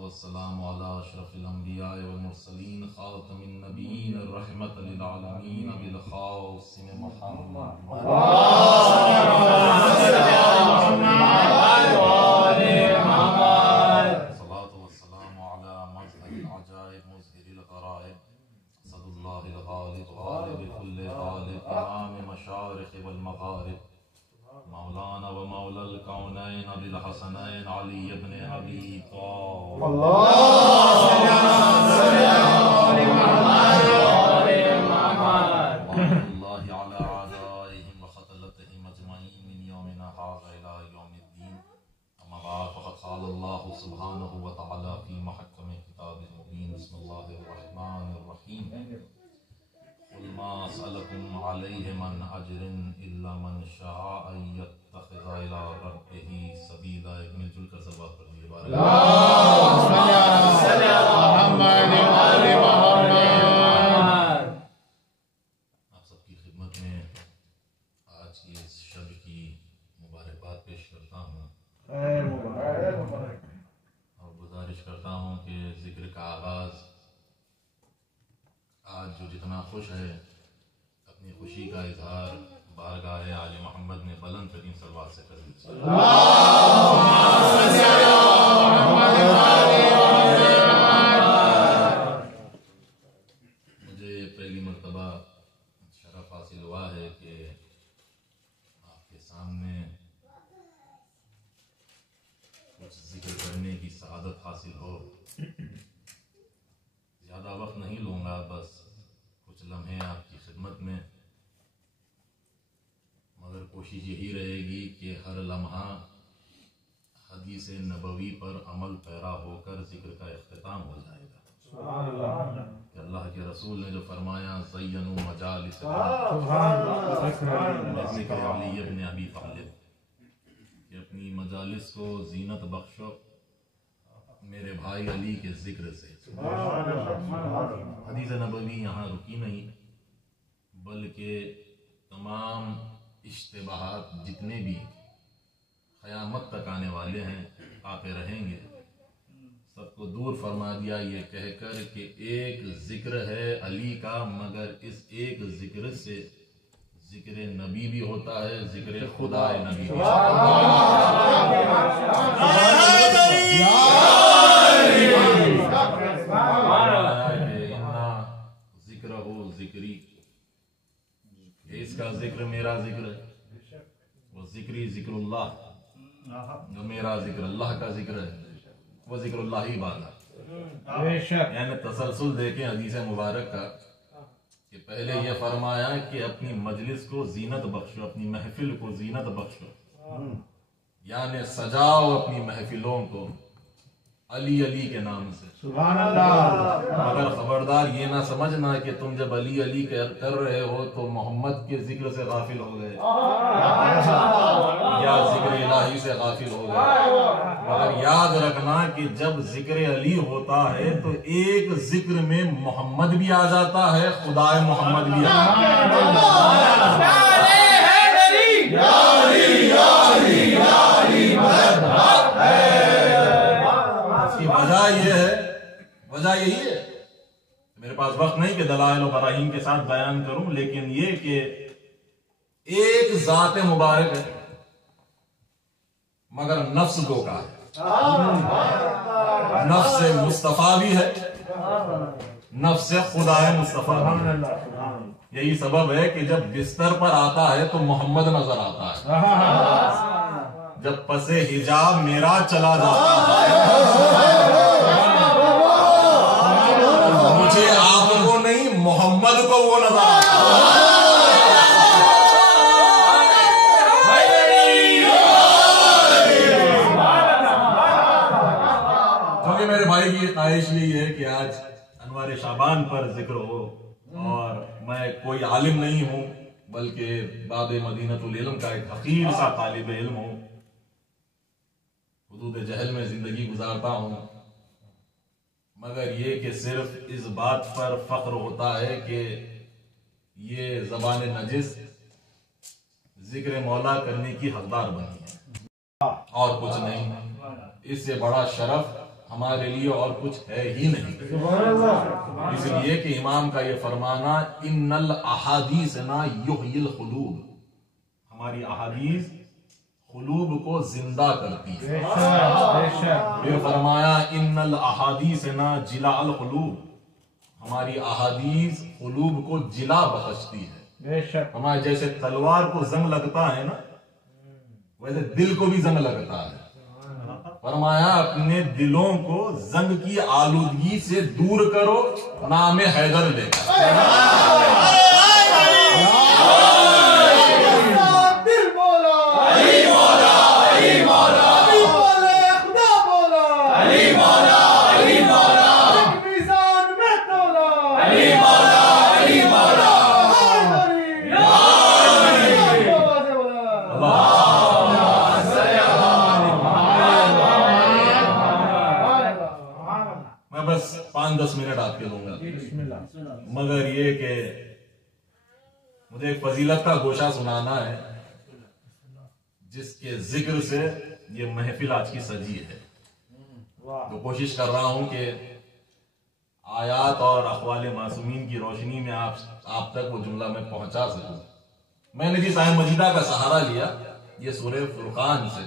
والسلام على أشرف الأنبياء والمرسلين خاتم النبيين الرحمة للعالمين بالخاص محمد صلاة والسلام على مظهر العجائب مظهر الغرائب أسد الله الغالب غالب كل غالب إمام مشارق والمغارب مولانا ومولى الكونين بالحسنين علي بن أبي طالب الله على أعدائهم وقتلتهم أجمعين من يومنا هذا إلى يوم الدين. أما بعد فقد قال الله سبحانه وتعالى في محكم كتابه المبين. بسم الله الرحمن الرحيم. قل ما أسألكم عليه من أجر إلا من شاء أن يتخذ إلى ربه سبيلا. ایک مل جل کر سبات پڑھ لیے بارے آپ سب کی خدمت میں آج کی اس شب کی مبارکباد پیش کرتا ہوں اور گزارش کرتا ہوں کہ ذکر کا آغاز آج جو جتنا خوش ہے اپنی خوشی کا اظہار بارگاہ آل محمد میں بلند ترین صلوات سے کر دیجیے. مجھے پہلی مرتبہ شرف حاصل ہوا ہے کہ آپ کے سامنے کچھ ذکر کرنے کی سعادت حاصل ہو. زیادہ وقت نہیں لوں گا، بس کچھ لمحے آپ کی خدمت میں، مگر کوشش یہی رہے گی کہ ہر لمحہ حدیث نبوی پر عمل پیرا ہو کر ذکر کا اختتام ہو جائے گا. کہ اللہ کے رسول نے جو فرمایا زینوا مجالس ذکر علی ابن ابی طالب، کہ اپنی مجالس کو زینت بخشو میرے بھائی علی کے ذکر سے. حدیث نبوی یہاں رکی نہیں، بلکہ تمام اشتباہات جتنے بھی قیامت تک آنے والے ہیں، آتے رہیں گے، سب کو دور فرما دیا یہ کہہ کر کہ ایک ذکر ہے علی کا، مگر اس ایک ذکر سے ذکر نبی بھی ہوتا ہے، ذکر خدا نبی بھی ذکر ہو ذکری، اس کا ذکر میرا ذکر ہے، وہ ذکری ذکر اللہ، جو میرا ذکر اللہ کا ذکر ہے وہ ذکر اللہ ہی بات ہے۔ یعنی تسلسل دیکھیں حدیث مبارک کا کہ پہلے یہ فرمایا کہ اپنی مجلس کو زینت بخشو، اپنی محفل کو زینت بخشو، یعنی سجاؤ اپنی محفلوں کو علی علی کے نام سے۔ سبحان اللہ۔ مگر خبردار یہ نہ سمجھنا کہ تم جب علی علی کر رہے ہو تو محمد کے ذکر سے غافل ہو گئے یا ذکر الہی سے غافل ہو گئے۔ مگر یاد رکھنا کہ جب ذکر علی ہوتا ہے تو ایک ذکر میں محمد بھی آ جاتا ہے، خدا محمد بھی آ جاتا ہے۔ وجہ یہی ہے، میرے پاس وقت نہیں کہ دلائل و براہین کے ساتھ بیان کروں، لیکن یہ کہ ایک ذات مبارک ہے مگر نفس دو کا ہے، نفس مصطفیٰ بھی ہے، نفس خدا مصطفیٰ بھی ہے۔ یہی سبب ہے کہ جب بستر پر آتا ہے تو محمد نظر آتا ہے، جب پس حجاب میرا چلا جاتا ہے مجھے آپ کو نہیں محمد کو وہ نظر آتا ہے۔ کیونکہ میرے بھائی کی خواہش یہی ہے کہ آج انوار شعبان پر ذکر ہو، اور میں کوئی عالم نہیں ہوں بلکہ باب مدینۃ العلم کا ایک حقیر سا طالب علم ہوں، حدود جہل میں زندگی گزارتا ہوں، مگر یہ کہ صرف اس بات پر فخر ہوتا ہے کہ یہ زبان نجس ذکر مولا کرنے کی حقدار بنی ہے، اور کچھ نہیں۔ اس سے بڑا شرف ہمارے لیے اور کچھ ہے ہی نہیں، اس لیے کہ امام کا یہ فرمانا ان الاحادیثنا یحیی القلوب، ہماری احادیث قلوب کو زندہ کرتی ہے۔ پھر فرمایا ان الاحادیثنا جلاء القلوب، ہماری احادیث قلوب کو جلا بخشتی ہے۔ ہمارے جیسے تلوار کو زنگ لگتا ہے نا، ویسے دل کو بھی زنگ لگتا ہے۔ فرمایا اپنے دلوں کو زنگ کی آلودگی سے دور کرو نام حیدر لے کر۔ میں بس 5-10 منٹ آپ کے دوں گا، مگر یہ کہ مجھے ایک فضیلت کا گوشہ سنانا ہے جس کے ذکر سے یہ محفل آج کی سجی ہے۔ تو کوشش کر رہا ہوں کہ آیات اور اقوال معصومین کی روشنی میں آپ تک وہ جملہ میں پہنچا سکوں۔ میں نے جس آیت مجیدہ کا سہارا لیا یہ سورہ فرقان سے،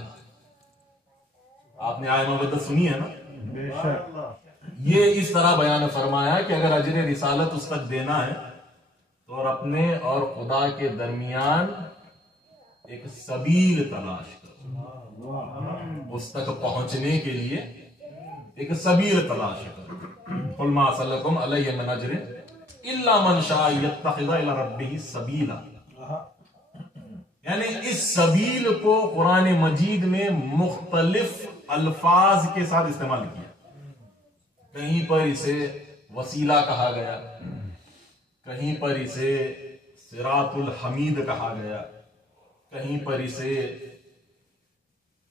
آپ نے آیت مبارکہ سنی ہے نا، یہ اس طرح بیان فرمایا کہ اگر اجر رسالت اس تک دینا ہے تو اور اپنے اور خدا کے درمیان ایک سبیل تلاش کرو، اس تک پہنچنے کے لیے ایک سبیل تلاش کرو۔ قل ما اسألکم علیہ من اجر الا من شاء یتخذ الی ربہ سبیلا، یعنی اس سبیل کو قرآن مجید میں مختلف الفاظ کے ساتھ استعمال کیا۔ کہیں پر اسے وسیلہ کہا گیا، کہیں پر اسے صراط الحمید کہا گیا، کہیں پر اسے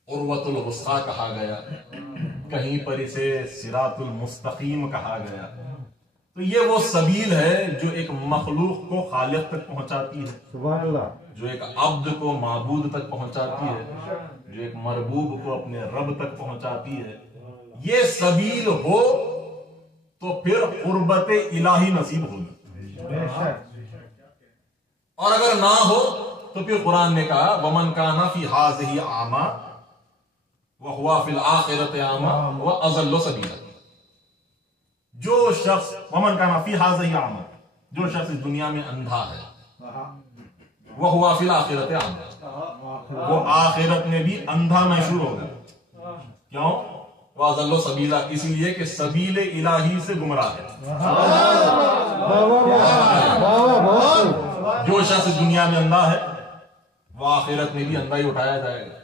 عروۃ الوثقی کہا گیا، کہیں پر اسے صراط المستقیم کہا گیا۔ تو یہ وہ سبیل ہے جو ایک مخلوق کو خالق تک پہنچاتی ہے، جو ایک عبد کو معبود تک پہنچاتی ہے، جو ایک مربوب کو اپنے رب تک پہنچاتی ہے۔ یہ سبیل ہو تو پھر قربت الہی نصیب ہوگی، اور اگر نہ ہو تو پھر قرآن نے کہا ومن کان فی ھذہ اعمی وہو فی الآخرۃ اعمی واضل سبیلا. جو شخص ومن کان فی ھذہ اعمی، جو شخص اس دنیا میں اندھا ہے، وہو فی الآخرۃ اعمی، وہ آخرت میں بھی اندھا محشور ہوگا. کیوں؟ واضل سبیلا، اسی لیے کہ سبیل الہی سے گمراہ ہے. جو شخص دنیا میں اندھا ہے وہ آخرت میں بھی اندھا ہی اٹھایا جائے گا.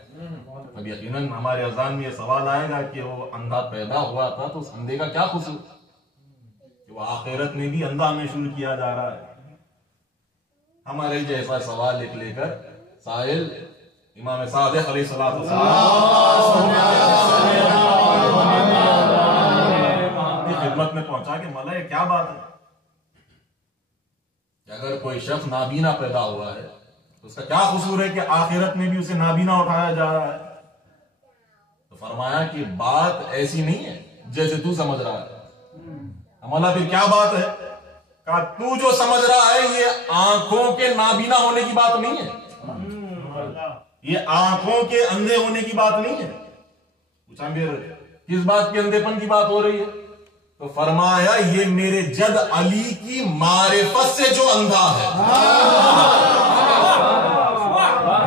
اب یقیناً ہمارے اذان میں یہ سوال آئے گا کہ وہ اندھا پیدا ہوا تھا تو اس اندھے کا کیا قصور کہ وہ آخرت میں بھی اندھا محشور کیا جا رہا ہے. ہمارے جیسا سوال لے کر سائل امام صادق علیہ الصلوۃ والسلام کی خدمت میں پہنچا کہ مولا یہ کیا بات ہے کہ اگر کوئی شخص نابینا پیدا ہوا ہے تو اس کا کیا قصور ہے کہ آخرت میں بھی اسے نابینا اٹھایا جا رہا ہے؟ تو فرمایا کہ بات ایسی نہیں ہے جیسے تو سمجھ رہا ہے. مولا پھر کیا بات ہے؟ کہا تو جو سمجھ رہا ہے یہ آنکھوں کے نابینا ہونے کی بات نہیں ہے، یہ آنکھوں کے اندھے ہونے کی بات نہیں ہے. پوچھا پھر کس بات کے اندھے پن کی بات ہو رہی ہے؟ تو فرمایا یہ میرے جد علی کی معرفت سے جو اندھا ہے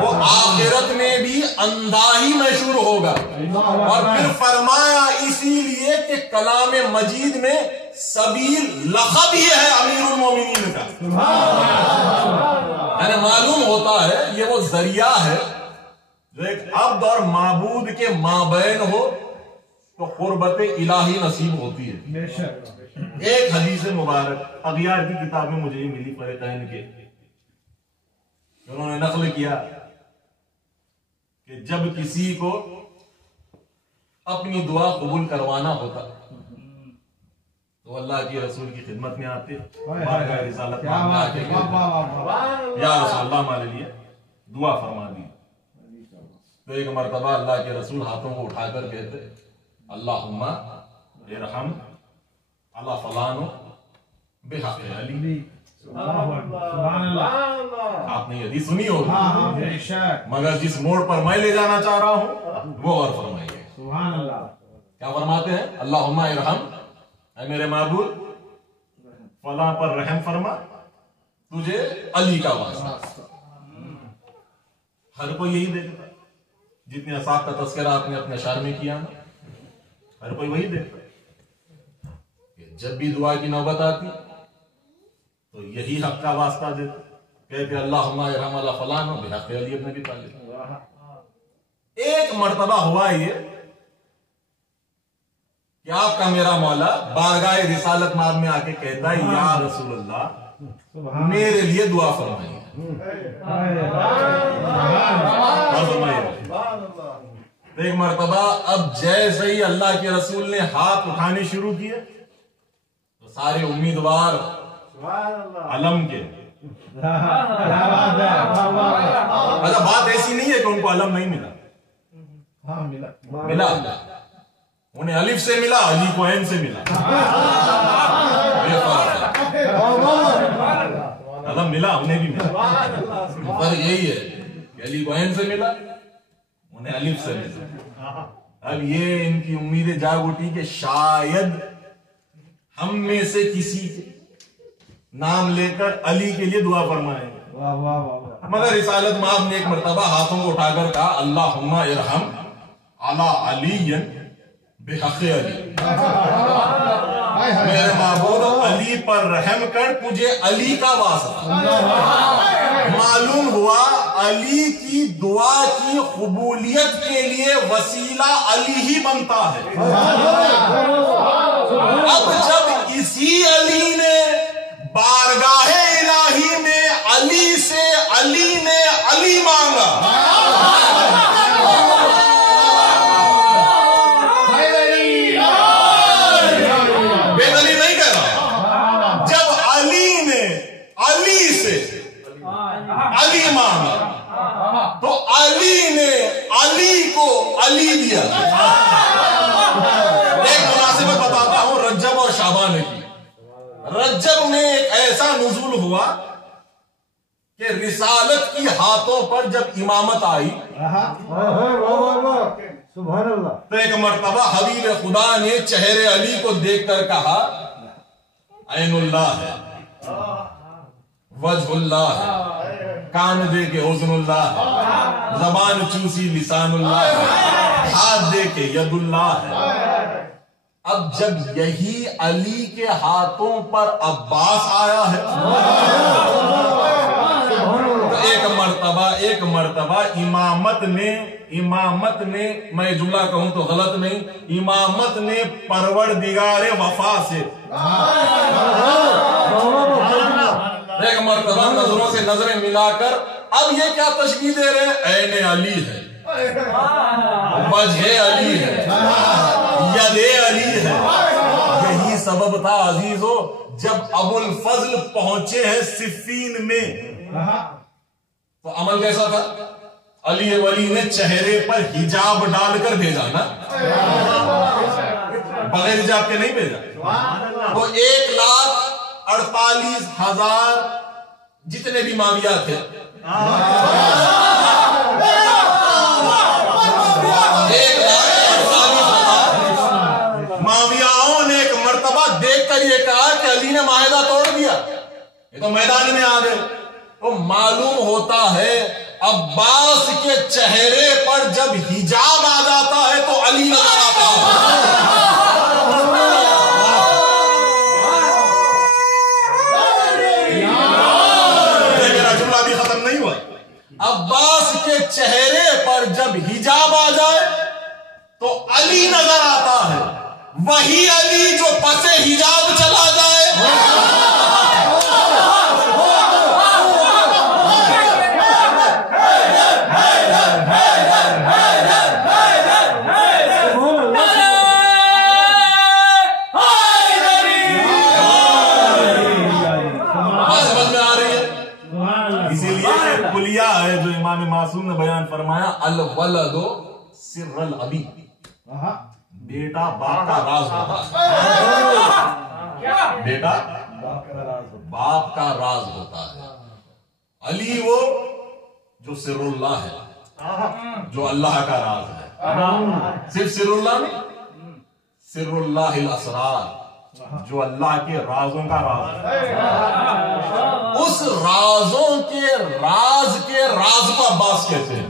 وہ آخرت میں بھی اندھا ہی محشور ہوگا. اور پھر فرمایا اسی لیے کہ کلام مجید میں سبیل لقب یہ ہے امیر المومنین کا. یعنی معلوم ہوتا ہے یہ وہ ذریعہ ہے جو ایک عبد اور معبود کے مابین ہو تو قربت الہی نصیب ہوتی ہے. ایک حدیث مبارک اغیار کی کتاب میں مجھے ملی فریقین کے، انہوں نے نقل کیا کہ جب کسی کو اپنی دعا قبول کروانا ہوتا تو اللہ کے رسول کی خدمت میں آتے، بارگاہ رسالت میں آ کے کہتے یا رسول اللہ ہمارے لیے دعا فرما دی. تو ایک مرتبہ اللہ کے رسول ہاتھوں کو اٹھا کر کہتے اللہم ارحم علی فلان بحق علی. آپ نے حدیث سنی ہوگی مگر جس موڑ پر میں لے جانا چاہ رہا ہوں وہ اور فرمائیے. کیا فرماتے ہیں؟ اللہم ارحم، اے میرے معبود فلاں پر رحم فرما، تجھے علی کا واسطہ. ہر کوئی یہی دیکھتا، جتنے اصحاب کا تذکرہ آپ نے اپنے اشعار میں کیا نا، ہر کوئی وہی دیکھتا کہ جب بھی دعا کی نوبت آتی تو یہی حق کا واسطہ دیتے، کہتے اللہم ارحم علی فلان بحق علی ابن ابی طالب. ایک مرتبہ ہوا یہ کہ آپ کا میرا مولا بارگاہ رسالت مار میں آ کے کہتا ہے یا رسول اللہ میرے لیے دعا فرمائیے. ایک مرتبہ اب جیسے ہی اللہ کے رسول نے ہاتھ اٹھانے شروع کیے تو سارے امیدوار علم کے، اچھا بات ایسی نہیں ہے کہ ان کو علم نہیں ملا، انہیں الف سے ملا، علی کو عین سے ملا. علم ملا، انہیں بھی ملا، پر یہی ہے کہ علی کو عین سے ملا، انہیں الف سے ملا. اب یہ ان کی امیدیں جاگ اٹھی کہ شاید ہم میں سے کسی کے نام لے کر علی کے لیے دعا فرمائیں. مگر رسالت مآب نے ایک مرتبہ ہاتھوں کو اٹھا کر کہا اللہم ارحم علی علی بحق علی. میرے معبود علی پر رحم کر، تجھے علی کا واسطہ. معلوم ہوا علی کی دعا کی قبولیت کے لیے وسیلہ علی ہی بنتا ہے. اب جب اسی علی نے بارگاہ الہی میں علی سے علی نے علی مانگا، تو علی نے علی کو علی دیا. ایک مناسبت بتاتا ہوں رجب اور شعبان کی. رجب میں ایک ایسا نزول ہوا کہ رسالت کی ہاتھوں پر جب امامت آئی تو ایک مرتبہ حبیب خدا نے چہرے علی کو دیکھ کر کہا عین اللہ ہے، وجہ اللہ ہے، کان دے کے اذن اللہ ہے، زبان چوسی لسان اللہ ہے، ہاتھ دے کے ید اللہ ہے۔ اب جب یہی علی کے ہاتھوں پر عباس آیا ہے تو ایک مرتبہ امامت نے میں جملہ کہوں تو غلط نہیں، امامت نے پروردگار وفا سے ایک مرتبہ نظروں سے نظریں ملا کر اب یہ کیا تشبیہ دے رہے ہیں؟ عین علی ہے، وجہ علی ہے، ید علی ہے۔ یہی سبب تھا عزیزو، جب ابو الفضل پہنچے ہیں صفین میں تو عمل کیسا تھا؟ علی ولی نے چہرے پر حجاب ڈال کر بھیجا نا، بغیر حجاب کے نہیں بھیجا۔ وہ 1,48,000 جتنے بھی ماویہ تھے، 1,48,000 ماویاؤں نے ایک مرتبہ دیکھ کر یہ کہا کہ علی نے معاہدہ توڑ دیا، یہ تو میدان میں آ گئے۔ تو معلوم ہوتا ہے عباس کے چہرے پر جب حجاب آ جاتا ہے تو علی نظر آتا ہے۔ میرا جملہ بھی ختم نہیں ہوا۔ عباس کے چہرے پر جب حجاب آ جائے تو علی نظر آتا ہے، وہی علی جو پسے حجاب چلا جائے ہے جو امام معصوم نے بیان فرمایا، الولد سر الابی، بیٹا باپ کا راز ہوتا ہے، بیٹا باپ کا راز ہوتا ہے۔ علی وہ جو سر اللہ ہے، جو اللہ کا راز ہے، صرف سر اللہ نہیں، سر اللہ الاسرار، جو اللہ کے رازوں کا راز ہے۔ اس رازوں کے راز کو عباس کہتے ہیں۔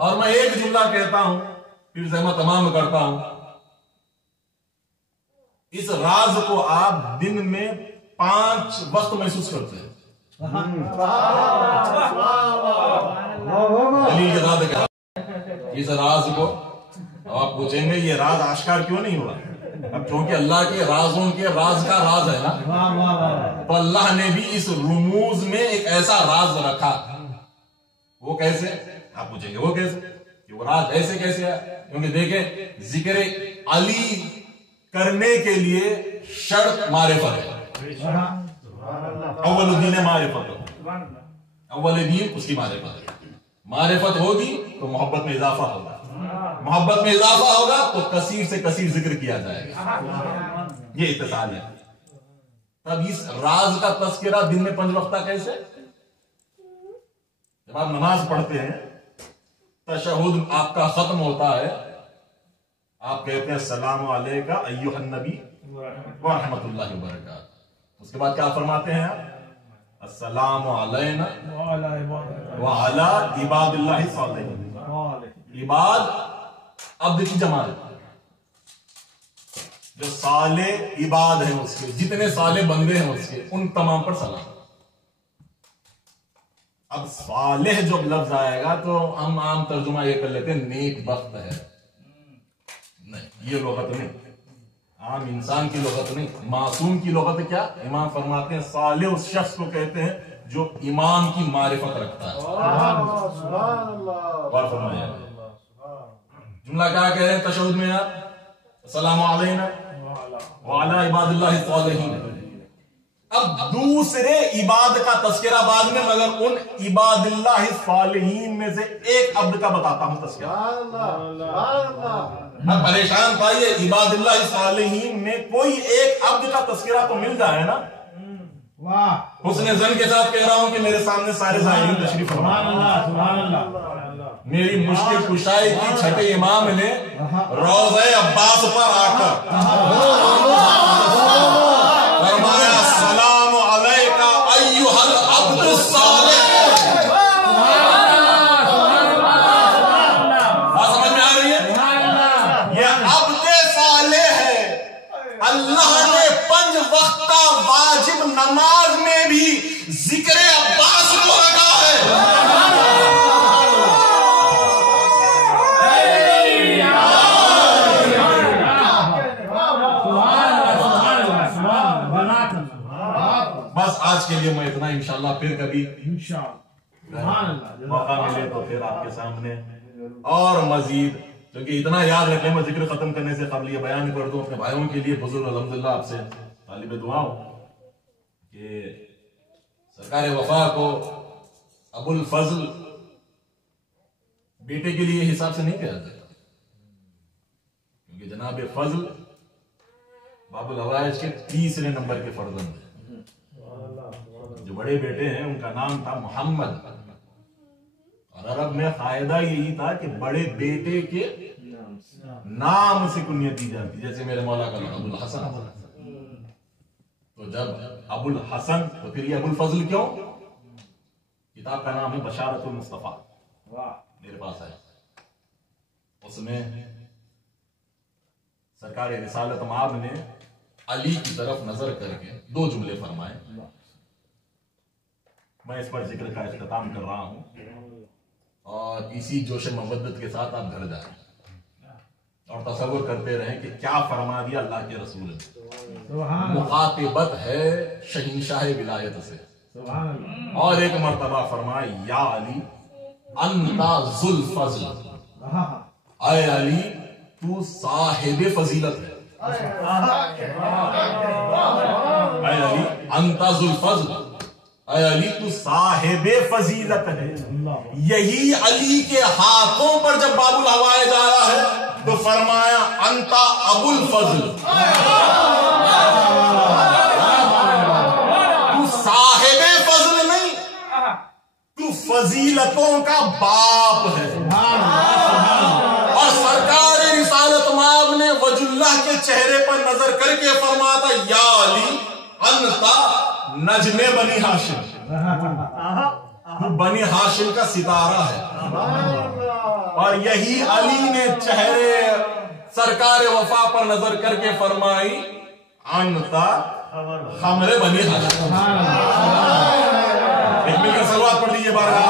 اور میں ایک جملہ کہتا ہوں پھر زحمت تمام کرتا ہوں، اس راز کو آپ دن میں 5 وقت محسوس کرتے ہیں۔ علی کے دادے کا اس راز کو آپ پوچھیں گے یہ راز آشکار کیوں نہیں ہوا؟ اب چونکہ اللہ کے رازوں کے راز کا راز ہے نا، تو اللہ نے بھی اس رموز میں ایک ایسا راز رکھا۔ وہ کیسے؟ آپ پوچھیں گے وہ کیسے؟ کہ وہ راز ایسے کیسے ہے؟ کیونکہ دیکھیں ذکر علی کرنے کے لیے شرط معرفت ہے۔ اول دین معرفت، اول دین اس کی معرفت ہے۔ معرفت ہوگی تو محبت میں اضافہ ہوگا، محبت میں اضافہ ہوگا تو کثیر سے کثیر ذکر کیا جائے گا۔ یہ اتصال ہے۔ تب اس راز کا تذکرہ دن میں 5 وقت کیسے؟ جب آپ نماز پڑھتے ہیں، تشہد آپ کا ختم ہوتا ہے، آپ کہتے ہیں السلام علیکہ ایھا النبی ورحمۃ اللہ وبرکاتہ۔ اس کے بعد کیا فرماتے ہیں آپ؟ السلام علینا وعلی عباد اللہ الصالحین۔ عباد عبد کی جمع ہے، جو صالح عباد ہیں اس کے، جتنے صالح بندے ہیں اس کے، ان تمام پر سلام۔ اب صالح جب لفظ آئے گا تو ہم عام ترجمہ یہ کر لیتے ہیں نیک بخت ہے، نہیں، یہ لغت نہیں، عام انسان کی لغت نہیں، معصوم کی لغت کیا؟ امام فرماتے ہیں صالح اس شخص کو کہتے ہیں جو امام کی معرفت رکھتا ہے۔ جملہ کیا کہہ رہے ہیں تشہد میں آپ؟ السلام علینا وعلی عباد اللہ الصالحین۔ اب دوسرے عباد کا تذکرہ بعد میں، مگر ان عباد اللہ صالحین میں سے ایک عبد کا بتاتا ہوں تذکرہ. میں پریشان تھا، یہ عباد اللہ صالحین میں کوئی ایک عبد کا تذکرہ تو مل جائے نا. حسن زن کے ساتھ کہہ رہا ہوں کہ میرے سامنے سارے زائرین تشریف فرما. میری مشکل کشائی کی چھٹے امام نے روضہ عباس پر آ کر فرمایا السلام علیکہ ایھا العبد الصالح. بات سمجھ میں آ رہی ہے؟ یہ عبد صالح ہے. اللہ نے 5 وقتہ واجب نماز میں بھی ذکر عباس کو رکھا ہے. بس آج کے لیے میں اتنا، انشاءاللہ پھر کبھی موقع ملے تو پھر آپ کے سامنے اور مزید، کیونکہ اتنا یاد رکھیں میں ذکر ختم کرنے سے قبل یہ بیان کر دوں اپنے بھائیوں کے لیے بزرگ الحمدللہ آپ سے طالب دعا ہوں کہ سرکار وفا کو ابو الفضل بیٹے کے لیے حساب سے نہیں کہا جاتا، کیونکہ جناب فضل باب الحوائج کے 3 نمبر کے فرزند ہیں. جو بڑے بیٹے ہیں ان کا نام تھا محمد، اور عرب میں قاعدہ یہی تھا کہ بڑے بیٹے کے نام سے کنیت دی جاتی، جیسے میرے مولا کا نام ابو الحسن. تو جب ابو الحسن تو پھر یہ ابو الفضل کیوں؟ کتاب کا نام ہے بشارت المصطفیٰ، میرے پاس ہے. اس میں سرکار رسالت مآب نے علی کی طرف نظر کر کے 2 جملے فرمائے. میں اس پر ذکر کا اختتام کر رہا ہوں، اور اسی جوش مودت کے ساتھ آپ گھر جائیں اور تصور کرتے رہیں کہ کیا فرما دیا اللہ کے رسول نے. مخاطبت ہے شہنشاہ ولایت سے، اور ایک مرتبہ فرمائے یا علی انت ذو الفضل، اے علی تو صاحب فضیلت ہے. اے علی انت ذو الفضل، اے علی تو صاحب فضیلت ہے. یہی علی کے ہاتھوں پر جب باب الحوائج آیا ہے تو فرمایا انت ابو الفضل، تو صاحب فضل نہیں، تو فضیلتوں کا باپ ہے. اور سرکار رسالت مآب نے وجہ اللہ کے چہرے پر نظر کر کے فرماتا یا علی انت نجم بنی ہاشم، وہ بنی ہاشم کا ستارہ ہے. اور یہی علی نے چہرے سرکار وفا پر نظر کر کے فرمائی انت خمر بنی ہاشم. ایک مل کر صلوات پڑھ دیجیے بارگاہ.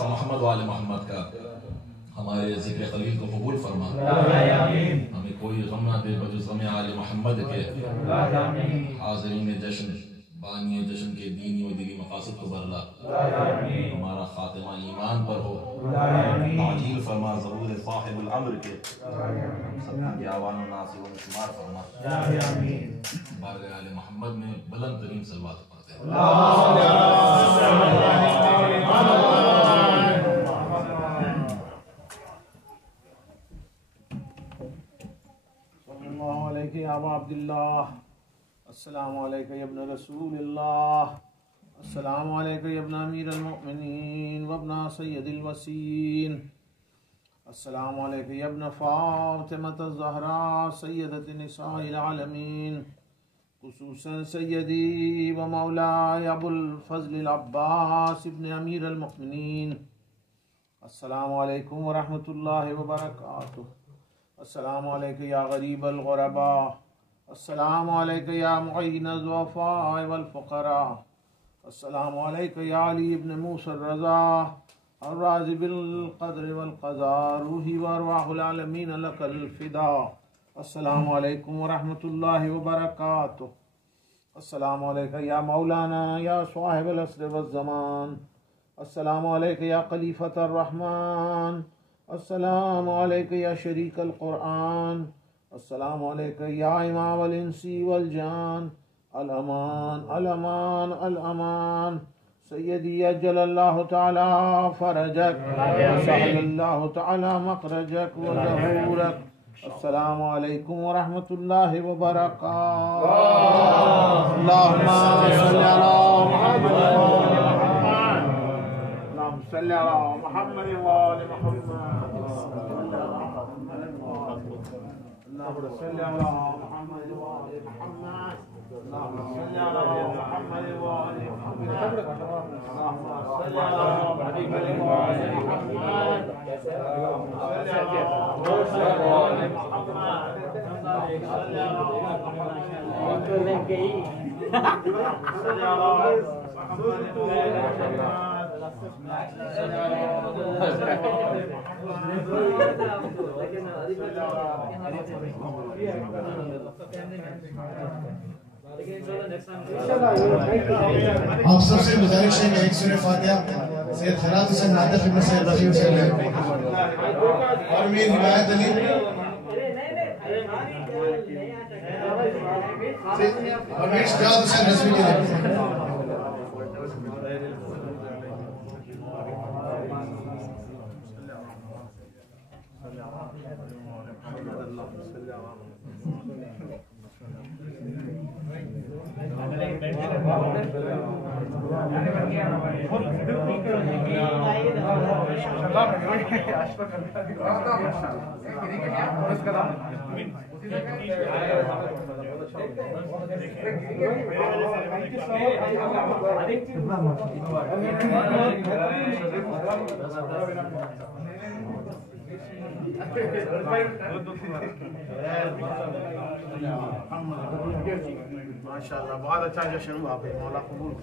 محمد وآل محمد کا ہمارے ذکر خلیل کو قبول فرما، ہمیں کوئی غم نہ دے بجز غم آل محمد کے. حاضرین جشن، بانی جشن کے دینی و دلی مقاصد کو برلا، ہمارا خاتمہ ایمان پر ہو. تعجیل فرما ظہور صاحب الامر کے، سب کے آوان و ناصر و نسمار فرما. بارگاہ آل محمد میں بلند ترین صلوات پڑھتے ہیں. ابا عبداللہ، السلام علیکم یا ابن رسول اللہ، السلام علیکم یا ابن امیر المؤمنین وابن سید الوسین، السلام علیکم یا ابن فاطمة الزہراء سیدۃ نساء العالمین، خصوصاً سیدی و مولاي ابو الفضل العباس ابن امیر المؤمنین. السلام علیکم ورحمۃ اللہ وبرکاتہ. السلام علیکم یا غریب الغرباء، السلام علیکم یا معین الضعفاء والفقراء، السلام علیکم یا علی ابن موسیٰ الرضا الراضی بالقدر والقضاء، روحی وارواح العالمین لک الفدا. السلام علیکم ورحمۃ اللہ وبرکاتہ. السلام علیکم یا مولانا یا صاحب العصر والزمان. السلام علیکم یا خلیفۃ الرحمن. السلام علیکم یا شریک القرآن. السلام علیکم یا امام الانس والجان. الامان الامان الامان. سیدی اجل اللہ تعالی فرجک وسهل اللہ تعالی مخرجک وظہورک. السلام علیکم ورحمۃ اللہ وبرکاتہ. اللہم صلی علی محمد اللہم صلی علی محمد وآل محمد. اللہم صلی علی محمد وآل محمد. اللہم صلی علی محمد وآل محمد. اللہم صلی علی محمد وآل محمد. آپ سب سے گزارش ہے کہ ایک سورہ فاتحہ سید خیرات حسین نادر خدمت سید رفیع حسین اور میر ہدایت علی اور میر شجاعت حسین رضوی کے لیے. ماشاء اللہ بہت اچھا جشن ہوا. مولا قبول.